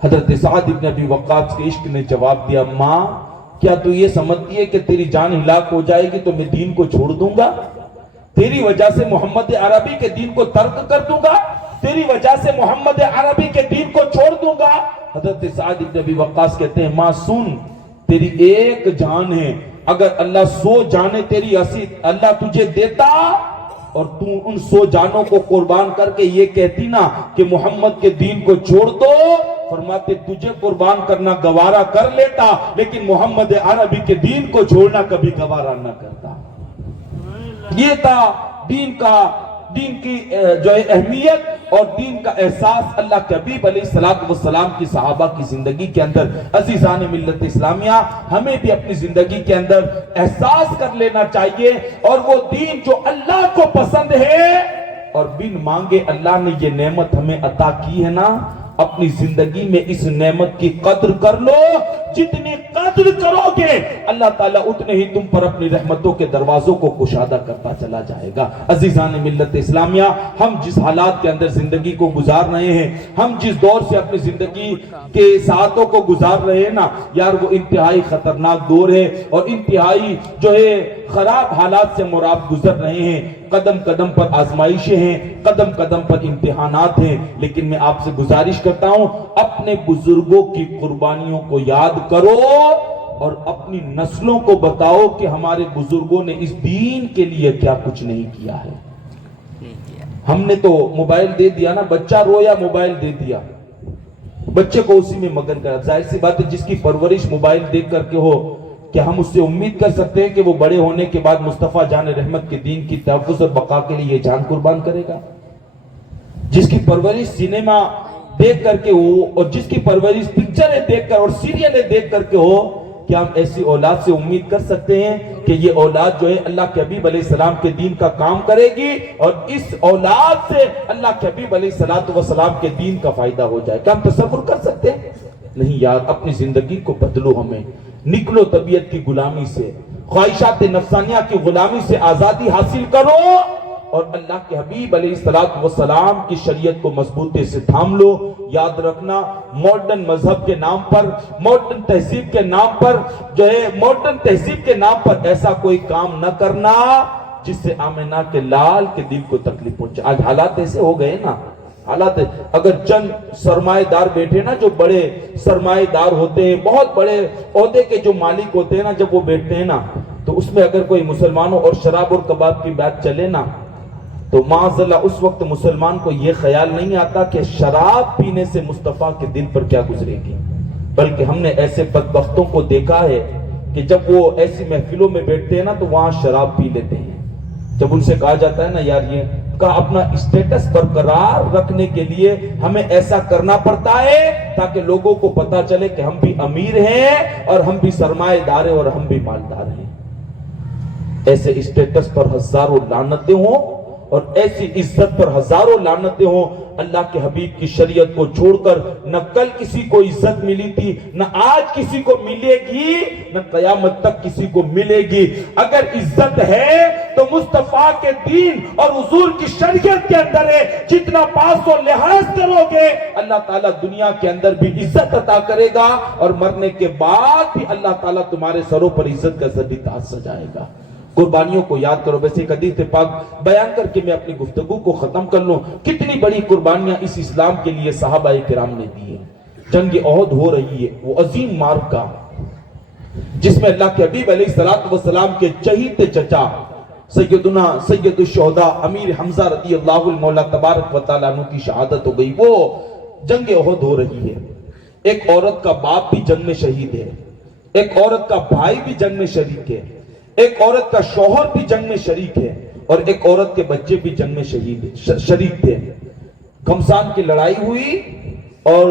حضرت سعد بن ابی وقاص کے عشق نے جواب دیا ماں کیا تو یہ سمجھتی ہے کہ تیری جان ہلاک ہو جائے گی تو میں دین کو چھوڑ دوں گا؟ تیری وجہ سے محمد عربی کے دین کو ترک کر دوں گا؟ تیری وجہ سے محمد عربی کے دین کو چھوڑ دوں گا؟ حضرت سعد بن ابی وقاص کہتے ہیں ماں سن، تیری ایک جان ہے، اگر اللہ 100 جانیں تیری اللہ تجھے دیتا اور تو ان 100 جانوں کو قربان کر کے یہ کہتی نا کہ محمد کے دین کو چھوڑ دو، فرماتے تجھے قربان کرنا گوارا کر لیتا لیکن محمد عربی کے دین کو چھوڑنا کبھی گوارا نہ کرتا۔ یہ تھا دین کی جو ہے اہمیت اور دین کا احساس اللہ کے حبیب علیہ السلام کی صحابہ کی زندگی کے اندر۔ عزیزان ملت اسلامیہ ہمیں بھی اپنی زندگی کے اندر احساس کر لینا چاہیے، اور وہ دین جو اللہ کو پسند ہے اور بن مانگے اللہ نے یہ نعمت ہمیں عطا کی ہے نا، اپنی زندگی میں اس نعمت کی قدر کر لو۔ جتنی قدر کرو گے اللہ تعالیٰ اتنے ہی تم پر اپنی رحمتوں کے دروازوں کو کشادہ کرتا چلا جائے گا۔ عزیزان ملت اسلامیہ ہم جس حالات کے اندر زندگی کو گزار رہے ہیں، ہم جس دور سے اپنی زندگی کے ساعتوں کو گزار رہے ہیں نا یار، وہ انتہائی خطرناک دور ہے اور انتہائی جو ہے خراب حالات سے مراد گزر رہے ہیں۔ قدم قدم پر آزمائشیں ہیں، قدم قدم پر امتحانات ہیں، لیکن میں آپ سے گزارش کرتا ہوں اپنے بزرگوں کی قربانیوں کو یاد کرو اور اپنی نسلوں کو بتاؤ کہ ہمارے بزرگوں نے اس دین کے لیے کیا کچھ نہیں کیا ہے۔ ہم نے تو موبائل دے دیا نا، بچہ رویا موبائل دے دیا، بچے کو اسی میں مگن کر، ظاہر سی بات ہے جس کی پرورش موبائل دیکھ کر کے ہو کہ ہم اس سے امید کر سکتے ہیں کہ وہ بڑے ہونے کے بعد مصطفیٰ جان رحمت کے دین کی تحفظ اور بقا کے لیے جان قربان کرے گا؟ جس کی پرورش سینما دیکھ کر کے ہو اور جس کی پرورش پکچریں دیکھ کر اور سیریلیں دیکھ کر کے ہو، کیا ہم ایسی اولاد سے امید کر سکتے ہیں کہ یہ اولاد جو ہے اللہ کے حبیب علیہ السلام کے دین کا کام کرے گی اور اس اولاد سے اللہ کے حبیب علیہ السلام کے دین کا فائدہ ہو جائے؟ کیا ہم تصور کر سکتے ہیں؟ نہیں یار، اپنی زندگی کو بدلو، ہمیں نکلو طبیعت کی غلامی سے، خواہشات نفسانیہ کی غلامی سے آزادی حاصل کرو اور اللہ کے حبیب علیہ السلام کی شریعت کو مضبوطی سے تھام لو۔ یاد رکھنا، ماڈرن مذہب کے نام پر، ماڈرن تہذیب کے نام پر جو ہے، ماڈرن تہذیب کے نام پر ایسا کوئی کام نہ کرنا جس سے آمنہ کے لال کے دل کو تکلیف پہنچے۔ آج حالات ایسے ہو گئے نا، حالات اگر چند سرمایہ دار بیٹھے نا، جو بڑے سرمایہ دار ہوتے ہیں، بہت بڑے عہدے کے جو مالک ہوتے ہیں نا، جب وہ بیٹھتے ہیں نا تو اس میں اگر کوئی مسلمانوں اور شراب اور کباب کی بات چلے نا تو معاذ اللہ اس وقت مسلمان کو یہ خیال نہیں آتا کہ شراب پینے سے مصطفیٰ کے دل پر کیا گزرے گی، بلکہ ہم نے ایسے بدبختوں کو دیکھا ہے کہ جب وہ ایسی محفلوں میں بیٹھتے ہیں نا تو وہاں شراب پی لیتے ہیں۔ جب ان سے کہا جاتا ہے نا یار یہ کا اپنا اسٹیٹس برقرار رکھنے کے لیے ہمیں ایسا کرنا پڑتا ہے تاکہ لوگوں کو پتا چلے کہ ہم بھی امیر ہیں اور ہم بھی سرمایہ دار ہیں اور ہم بھی مالدار ہیں، ایسے اسٹیٹس پر ہزاروں لعنتیں ہوں اور ایسی عزت پر ہزاروں لعنتیں ہوں۔ اللہ کے حبیب کی شریعت کو چھوڑ کر نہ کل کسی کو عزت ملی تھی، نہ آج کسی کو ملے گی، نہ قیامت تک کسی کو ملے گی۔ اگر عزت ہے تو مصطفیٰ کے دین اور حضور کی شریعت کے اندر ہے، جتنا پاس و لحاظ کرو گے اللہ تعالیٰ دنیا کے اندر بھی عزت عطا کرے گا اور مرنے کے بعد بھی اللہ تعالیٰ تمہارے سروں پر عزت کا زری تاج سجائے گا۔ قربانیوں کو یاد کرو۔ ویسے ایک حدیث پاک بیان کر کے میں اپنی گفتگو کو ختم کر لوں۔ کتنی بڑی قربانیاں اس اسلام کے لیے صحابہ کرام نے دی ہیں۔ جنگ احد ہو رہی ہے، وہ عظیم معرکہ جس میں اللہ کے حبیب علیہ السلام کے چہیتے چچا سیدنا سید الشہداء امیر حمزہ رضی اللہ المولا تبارک و تعالیٰ عنہ کی شہادت ہو گئی۔ وہ جنگ احد ہو رہی ہے، ایک عورت کا باپ بھی جنگ میں شہید ہے، ایک عورت کا بھائی بھی جنگ میں شریک ہے، ایک عورت کا شوہر بھی جنگ میں شریک ہے اور ایک عورت کے بچے بھی جنگ میں شریک تھے۔ گھمسان کی لڑائی ہوئی اور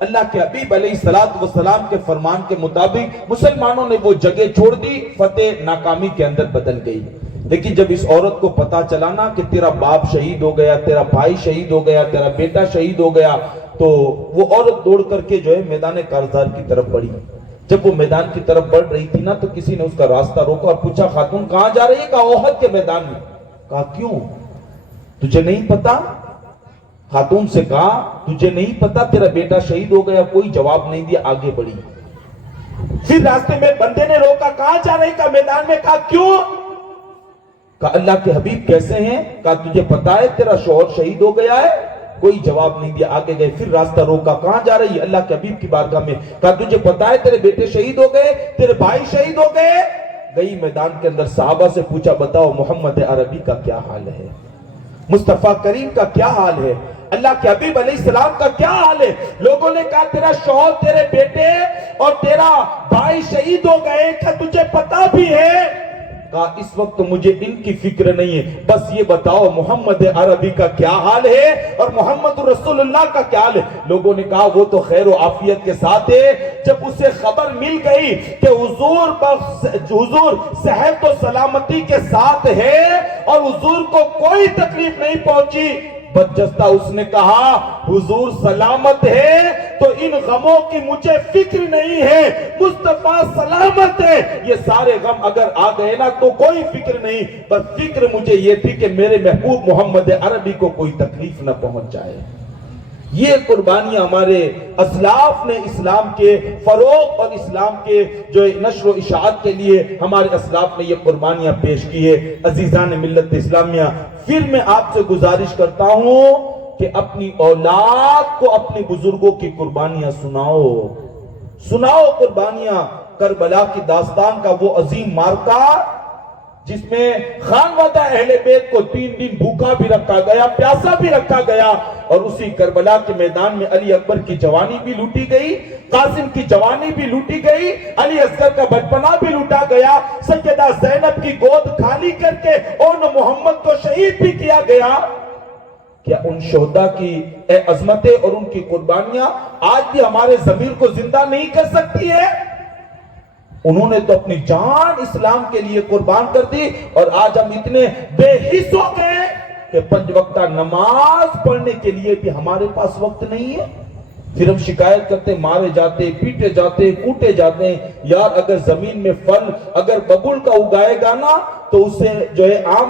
اللہ کے حبیب علیہ السلام کے فرمان کے مطابق مسلمانوں نے وہ جگہ چھوڑ دی، فتح ناکامی کے اندر بدل گئی۔ لیکن جب اس عورت کو پتا چلا نا کہ تیرا باپ شہید ہو گیا، تیرا بھائی شہید ہو گیا، تیرا بیٹا شہید ہو گیا، تو وہ عورت دوڑ کر کے جو ہے میدان کارزار کی طرف بڑھی۔ جب وہ میدان کی طرف بڑھ رہی تھی نا تو کسی نے اس کا راستہ روکا اور پوچھا خاتون کہاں جا رہی ہے؟ کہا احد کے میدان میں۔ کہا کیوں؟ تجھے نہیں پتا؟ خاتون سے کہا تجھے نہیں پتا تیرا بیٹا شہید ہو گیا؟ کوئی جواب نہیں دیا، آگے بڑھی۔ پھر راستے میں بندے نے روکا، کہاں جا رہی؟ کہا میدان میں۔ کہا کیوں؟ کہا اللہ کے حبیب کیسے ہیں؟ کہا تجھے پتا ہے تیرا شوہر شہید ہو گیا ہے؟ کوئی جواب نہیں دیا، آگے گئے۔ پھر راستہ روکا، کہاں جا رہی ہے؟ اللہ کے حبیب کی بارگاہ میں۔ کہا تجھے پتا ہے تیرے بیٹے شہید ہو گئے، تیرے بھائی شہید ہو گئے؟ گئی میدان کے اندر، صحابہ سے پوچھا بتاؤ محمد عربی کا کیا حال ہے، مصطفیٰ کریم کا کیا حال ہے، اللہ کے حبیب علیہ السلام کا کیا حال ہے؟ لوگوں نے کہا تیرا شوہر، تیرے بیٹے اور تیرا بھائی شہید ہو گئے، کیا تجھے پتا بھی ہے؟ کہا اس وقت مجھے ان کی فکر نہیں ہے، بس یہ بتاؤ محمد عربی کا کیا حال ہے اور محمد رسول اللہ کا کیا حال ہے؟ لوگوں نے کہا وہ تو خیر و عافیت کے ساتھ ہے۔ جب اسے خبر مل گئی کہ حضور صحت و سلامتی کے ساتھ ہے اور حضور کو کوئی تکلیف نہیں پہنچی، بدجستہ اس نے کہا حضور سلامت ہے تو ان غموں کی مجھے فکر نہیں ہے، مصطفیٰ سلامت ہے، یہ سارے غم اگر آ گئے نا تو کوئی فکر نہیں، بس فکر مجھے یہ تھی کہ میرے محبوب محمد عربی کو کوئی تکلیف نہ پہنچ جائے۔ یہ قربانیاں ہمارے اسلاف نے اسلام کے فروغ اور اسلام کے جو نشر و اشاعت کے لیے ہمارے اسلاف نے یہ قربانیاں پیش کی ہے۔ عزیزان ملت اسلامیہ، پھر میں آپ سے گزارش کرتا ہوں کہ اپنی اولاد کو اپنے بزرگوں کی قربانیاں سناؤ قربانیاں۔ کربلا کی داستان کا وہ عظیم معرکہ جس میں خانوادہ اہل بیت کو 3 دن بھوکا بھی رکھا گیا، پیاسا بھی رکھا گیا، اور اسی کربلا کے میدان میں علی اکبر کی جوانی بھی لوٹی گئی، قاسم کی جوانی بھی لوٹی گئی، علی اصغر کا بچپنا بھی لوٹا گیا، سیدہ زینب کی گود خالی کر کے ان محمد کو شہید بھی کیا گیا۔ کیا ان شہداء کی عظمتیں اور ان کی قربانیاں آج بھی ہمارے ضمیر کو زندہ نہیں کر سکتی ہے؟ انہوں نے تو اپنی جان اسلام کے لیے قربان کر دی، اور آج ہم اتنے بے حس ہو گئے کہ 5 وقتہ نماز پڑھنے کے لیے بھی ہمارے پاس وقت نہیں ہے۔ پھر ہم شکایت کرتے، مارے جاتے، پیٹے جاتے، کوٹے جاتے ہیں۔ یار اگر زمین میں پھل اگر ببول کا اگائے گا نا تو اس سے جو ہے آم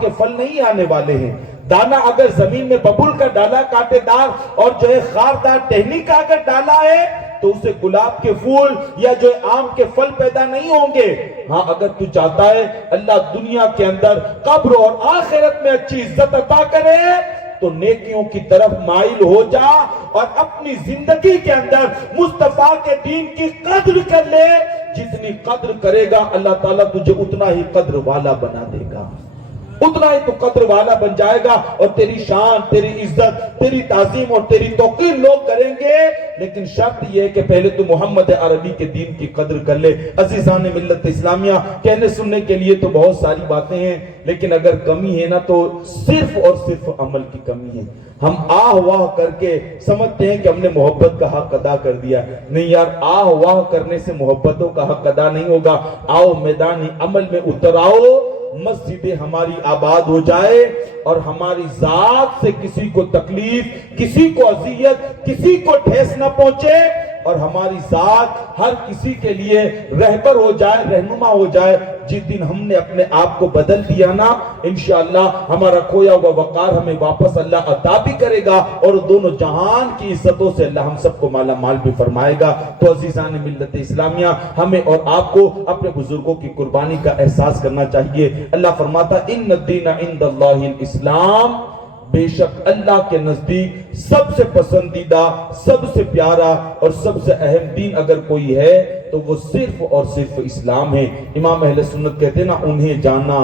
کے پھل نہیں آنے والے ہیں۔ دانا اگر زمین میں ببول کا ڈالا، کانٹے دار اور جو ہے خاردار ٹہنی کا اگر ڈالا ہے تو اسے گلاب کے پھول یا جو آم کے پھل پیدا نہیں ہوں گے۔ ہاں اگر تو چاہتا ہے اللہ دنیا کے اندر قبر اور آخرت میں اچھی عزت عطا کرے تو نیکیوں کی طرف مائل ہو جا اور اپنی زندگی کے اندر مصطفیٰ کے دین کی قدر کر لے۔ جتنی قدر کرے گا اللہ تعالیٰ تجھے اتنا ہی قدر والا بنا دے گا، اتنا ہی تو قدر والا بن جائے گا، اور تیری شان، تیری عزت، تیری تعظیم اور تیری توقیر لوگ کریں گے۔ لیکن شرط یہ ہے کہ پہلے تو محمد عربی کے دین کی قدر کر لے۔ عزیزان ملت اسلامیہ، کہنے سننے کے لیے تو بہت ساری باتیں ہیں، لیکن اگر کمی ہے نا تو صرف اور صرف عمل کی کمی ہے۔ ہم آہ واہ کر کے سمجھتے ہیں کہ ہم نے محبت کا حق ادا کر دیا، نہیں یار، آہ واہ کرنے سے محبتوں کا حق ادا نہیں ہوگا۔ آؤ میدان عمل میں اتر آؤ، مسجدیں ہماری آباد ہو جائے اور ہماری ذات سے کسی کو تکلیف، کسی کو اذیت، کسی کو ٹھیس نہ پہنچے، اور ہماری ذات ہر کسی کے لیے رہبر ہو جائے، رہنما ہو جائے۔ جس دن ہم نے اپنے آپ کو بدل دیا نا، انشاءاللہ ہمارا کھویا ہوا وقار ہمیں واپس اللہ عطا بھی کرے گا، اور دونوں جہان کی عزتوں سے اللہ ہم سب کو مالا مال بھی فرمائے گا۔ تو عزیزان ملت اسلامیہ، ہمیں اور آپ کو اپنے بزرگوں کی قربانی کا احساس کرنا چاہیے۔ اللہ فرماتا ان الدین عند اللہ الاسلام، بے شک اللہ کے نزدیک سب سے پسندیدہ، سب سے پیارا اور سب سے اہم دین اگر کوئی ہے تو وہ صرف اور صرف اسلام ہے۔ امام اہل سنت کہتے ہیں نا، انہیں جانا،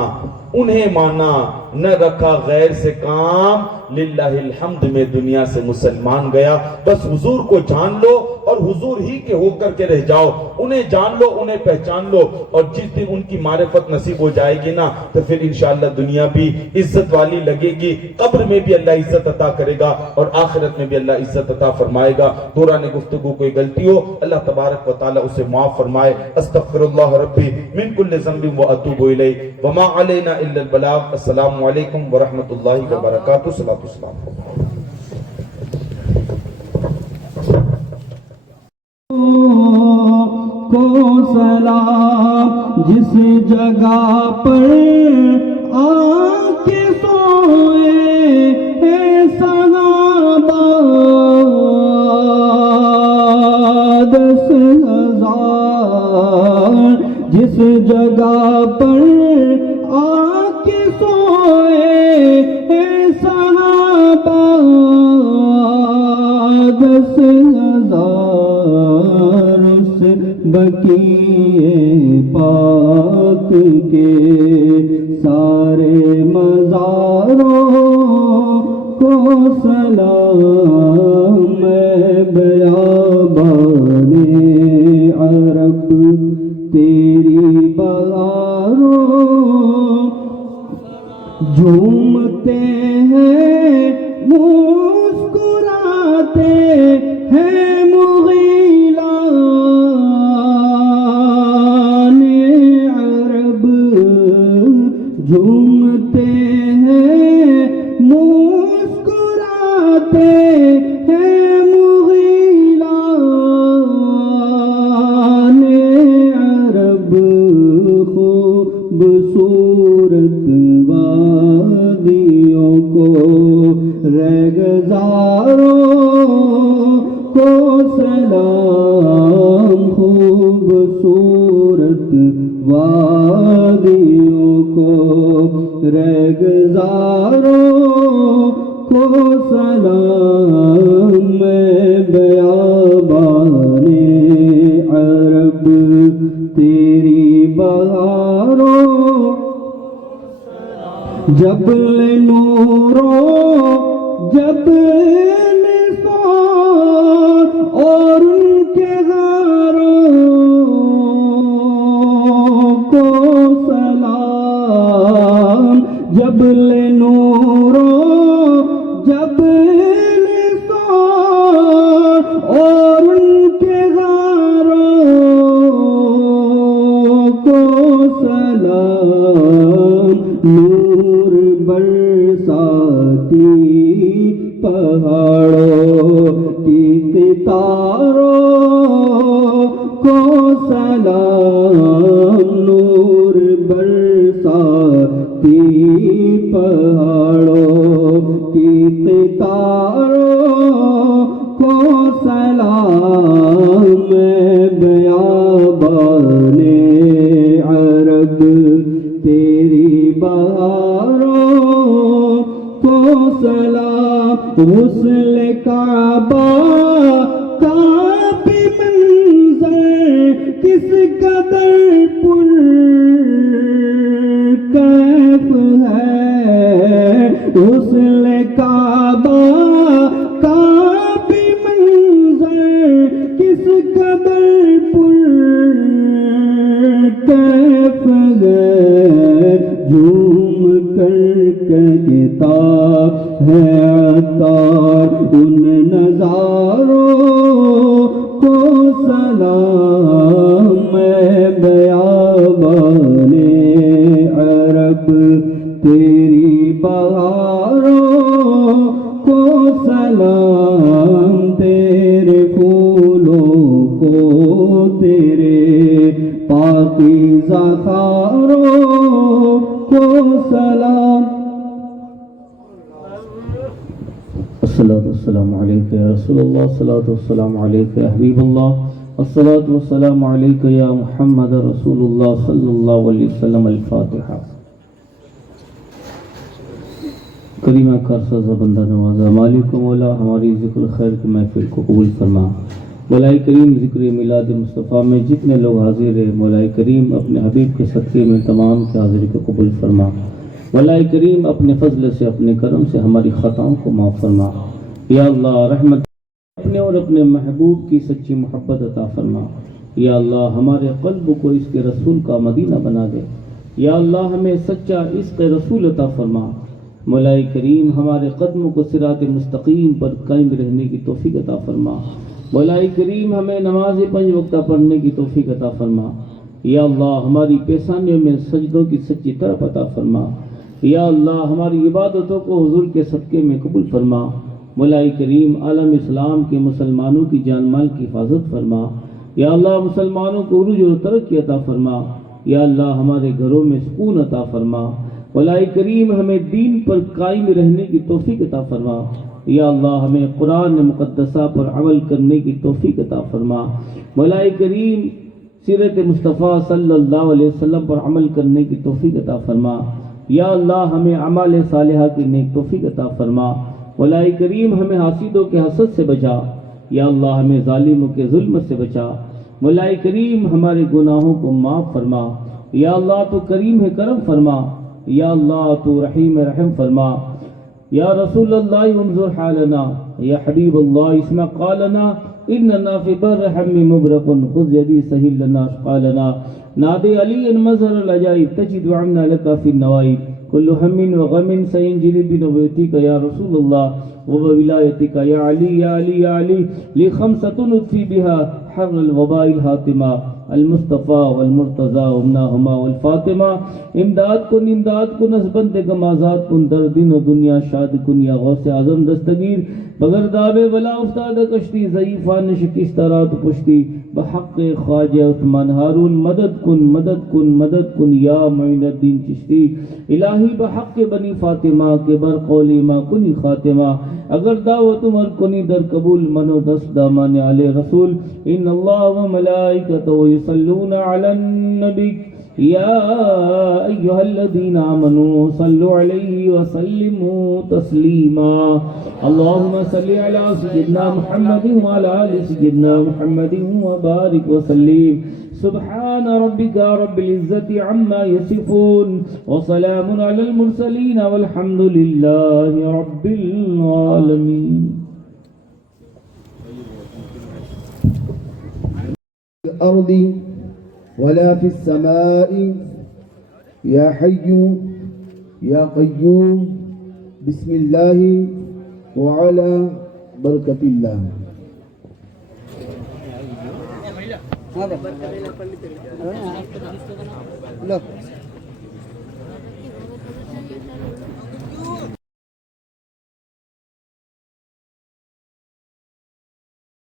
انہیں مانا، نہ رکھا غیر سے کام، للہ الحمد میں دنیا سے مسلمان گیا۔ بس حضور کو جان لو اور حضور ہی کے ہو کر کے رہ جاؤ، انہیں جان لو، انہیں پہچان لو، اور جس دن ان کی معرفت نصیب ہو جائے گی نا تو پھر انشاءاللہ دنیا بھی عزت والی لگے گی، قبر میں بھی اللہ عزت عطا کرے گا اور آخرت میں بھی اللہ عزت عطا فرمائے گا۔ دوران گفتگو کوئی غلطی ہو اللہ تبارک و تعالی اسے معاف فرمائے۔ استغفر اللہ ربی من کل ذنب و اتوب الیہ وما علینا الا البلاغ۔ السلام علیکم ورحمۃ اللہ وبرکاتہ۔ صلاۃ والسلام۔ کو سلام جس جگہ پر آ کے سوئے ہیں صحابہ 10,000، جس جگہ پر آ کے سوئے ہیں صحابہ 10,000، اس بقیع پاک کے سارے مزاروں کو سلام۔ میں بیابان عرب تیری بہاروں جھومتے ہیں، مسکراتے ہیں مغیلان عرب، جھومتے ہیں، مسکراتے ہیں مغیلان عرب، خوبصورت وادیوں کو ریگزاروں کو سلام، خوبصورت وادیوں کو ریگزاروں کو سلام۔ میں بیابان عرب تیری بہاروں جبل نوروں، جبل نثار اور ان کے غاروں کو سلام، جبل نوروں پہاڑوں کی ستاروں کو سلام، نور برساتی پہاڑوں کی ستاروں کو سلام، میں بیابان عرب تیری بہاروں کو سلام، غسل کعبہ کا بھی منظر کس قدر پر کیف ہے، غسل کعبہ کا بھی منظر کس قدر پر کیف ہے، جھوم کر کہتا ہے عطار ان نظاروں کو سلام، میں بیابان عرب تیری بہاروں کو سلام، تیرے پھولوں کو تیرے پاکیزہ خاروں کو سلام۔ الصلاة والسلام عليك يا رسول الله، الصلاة والسلام عليك يا حبيب الله، الصلاة والسلام عليك يا محمد رسول الله صلى الله عليه وسلم۔ الفاتحة۔ کریمہ کارساز بندہ نوازا، مالک و مولا ہماری ذکر خیر کی محفل کو قبول فرما۔ مولا کریم ذکر میلاد مصطفیٰ میں جتنے لوگ حاضر ہیں، مولا کریم اپنے حبیب کے صدقے میں تمام کے حاضری کو قبول فرما۔ مولا کریم اپنے فضل سے اپنے کرم سے ہماری خطاؤں کو معاف فرما۔ یا اللہ رحمت اپنے اور اپنے محبوب کی سچی محبت عطا فرما۔ یا اللہ ہمارے قلب کو عشق رسول کا مدینہ بنا دے۔ یا اللہ ہمیں سچا عشق رسول عطا فرما۔ مولا کریم ہمارے قدموں کو صراط مستقیم پر قائم رہنے کی توفیق عطا فرما۔ مولا کریم ہمیں نماز 5 وقتہ پڑھنے کی توفیق عطا فرما۔ یا اللہ ہماری پیشانیوں میں سجدوں کی سچی طرف عطا فرما۔ یا اللہ ہماری عبادتوں کو حضور کے صدقے میں قبول فرما۔ مولا کریم عالم اسلام کے مسلمانوں کی جان مال کی حفاظت فرما۔ یا اللہ مسلمانوں کو عروج و ترقی عطا فرما۔ یا اللہ ہمارے گھروں میں سکون عطا فرما۔ مولا کریم ہمیں دین پر قائم رہنے کی توفیق عطا فرما۔ یا اللہ ہمیں قرآن مقدسہ پر عمل کرنے کی توفیق عطا فرما۔ مولا کریم سیرت مصطفیٰ صلی اللہ علیہ وسلم پر عمل کرنے کی توفیق عطا فرما۔ یا اللہ ہمیں اعمال صالحہ کی نیک توفیق عطا فرما۔ مولا کریم ہمیں حاسدوں کے حسد سے بچا۔ یا اللہ ہمیں ظالموں کے ظلم سے بچا۔ مولا کریم ہمارے گناہوں کو معاف فرما۔ یا اللہ تو کریم ہے کرم فرما۔ یا اللہ تو رحیم رحم فرما۔ یا رسول اللہ انظر حالنا، یا حبیب اللہ اسمع قالنا، اننا فی بر حم مبرق خذ یدی سہل لنا اشقالنا، نادی علی مظہر العجائب تجد عنا لک فی النوائب، کل ہم وغم سینجلی بنبوتک یا رسول اللہ وولایتک یا علی یا علی یا علی، لی خمسۃ نطفی بها حر الوباء الحاتمہ، المصطفیٰ والمرتضی امناہما والفاطمہ، امداد کن نسبند گم آزاد کن در دین و دنیا شاد کن یا غوث اعظم دستگیر، بغیر دعوے ولا افتاد کشتی ضعیفان شکست رات پشتی، بحق خواجہ عثمان ہارون مدد کن یا معین الدین چشتی، الہی بحق بنی فاطمہ کے بر قولی ما کنی خاتمہ، اگر دعوت عمر کنی در قبول منو دست دامان علی رسول، ان اللہ و ملائکتہ یصلون علی النبی یا ایہا الذین آمنوا صلوا علیہ وسلموا تسلیما، اللہم صلی علی سیدنا محمد وعلی آل سیدنا محمد وبارک وسلم، سبحان ربک رب العزت عما یصفون وسلام علی المرسلین والحمد للہ رب العالمین۔ الأرض ولا في السماء يا حي يا قيوم بسم الله وعلى بركة الله.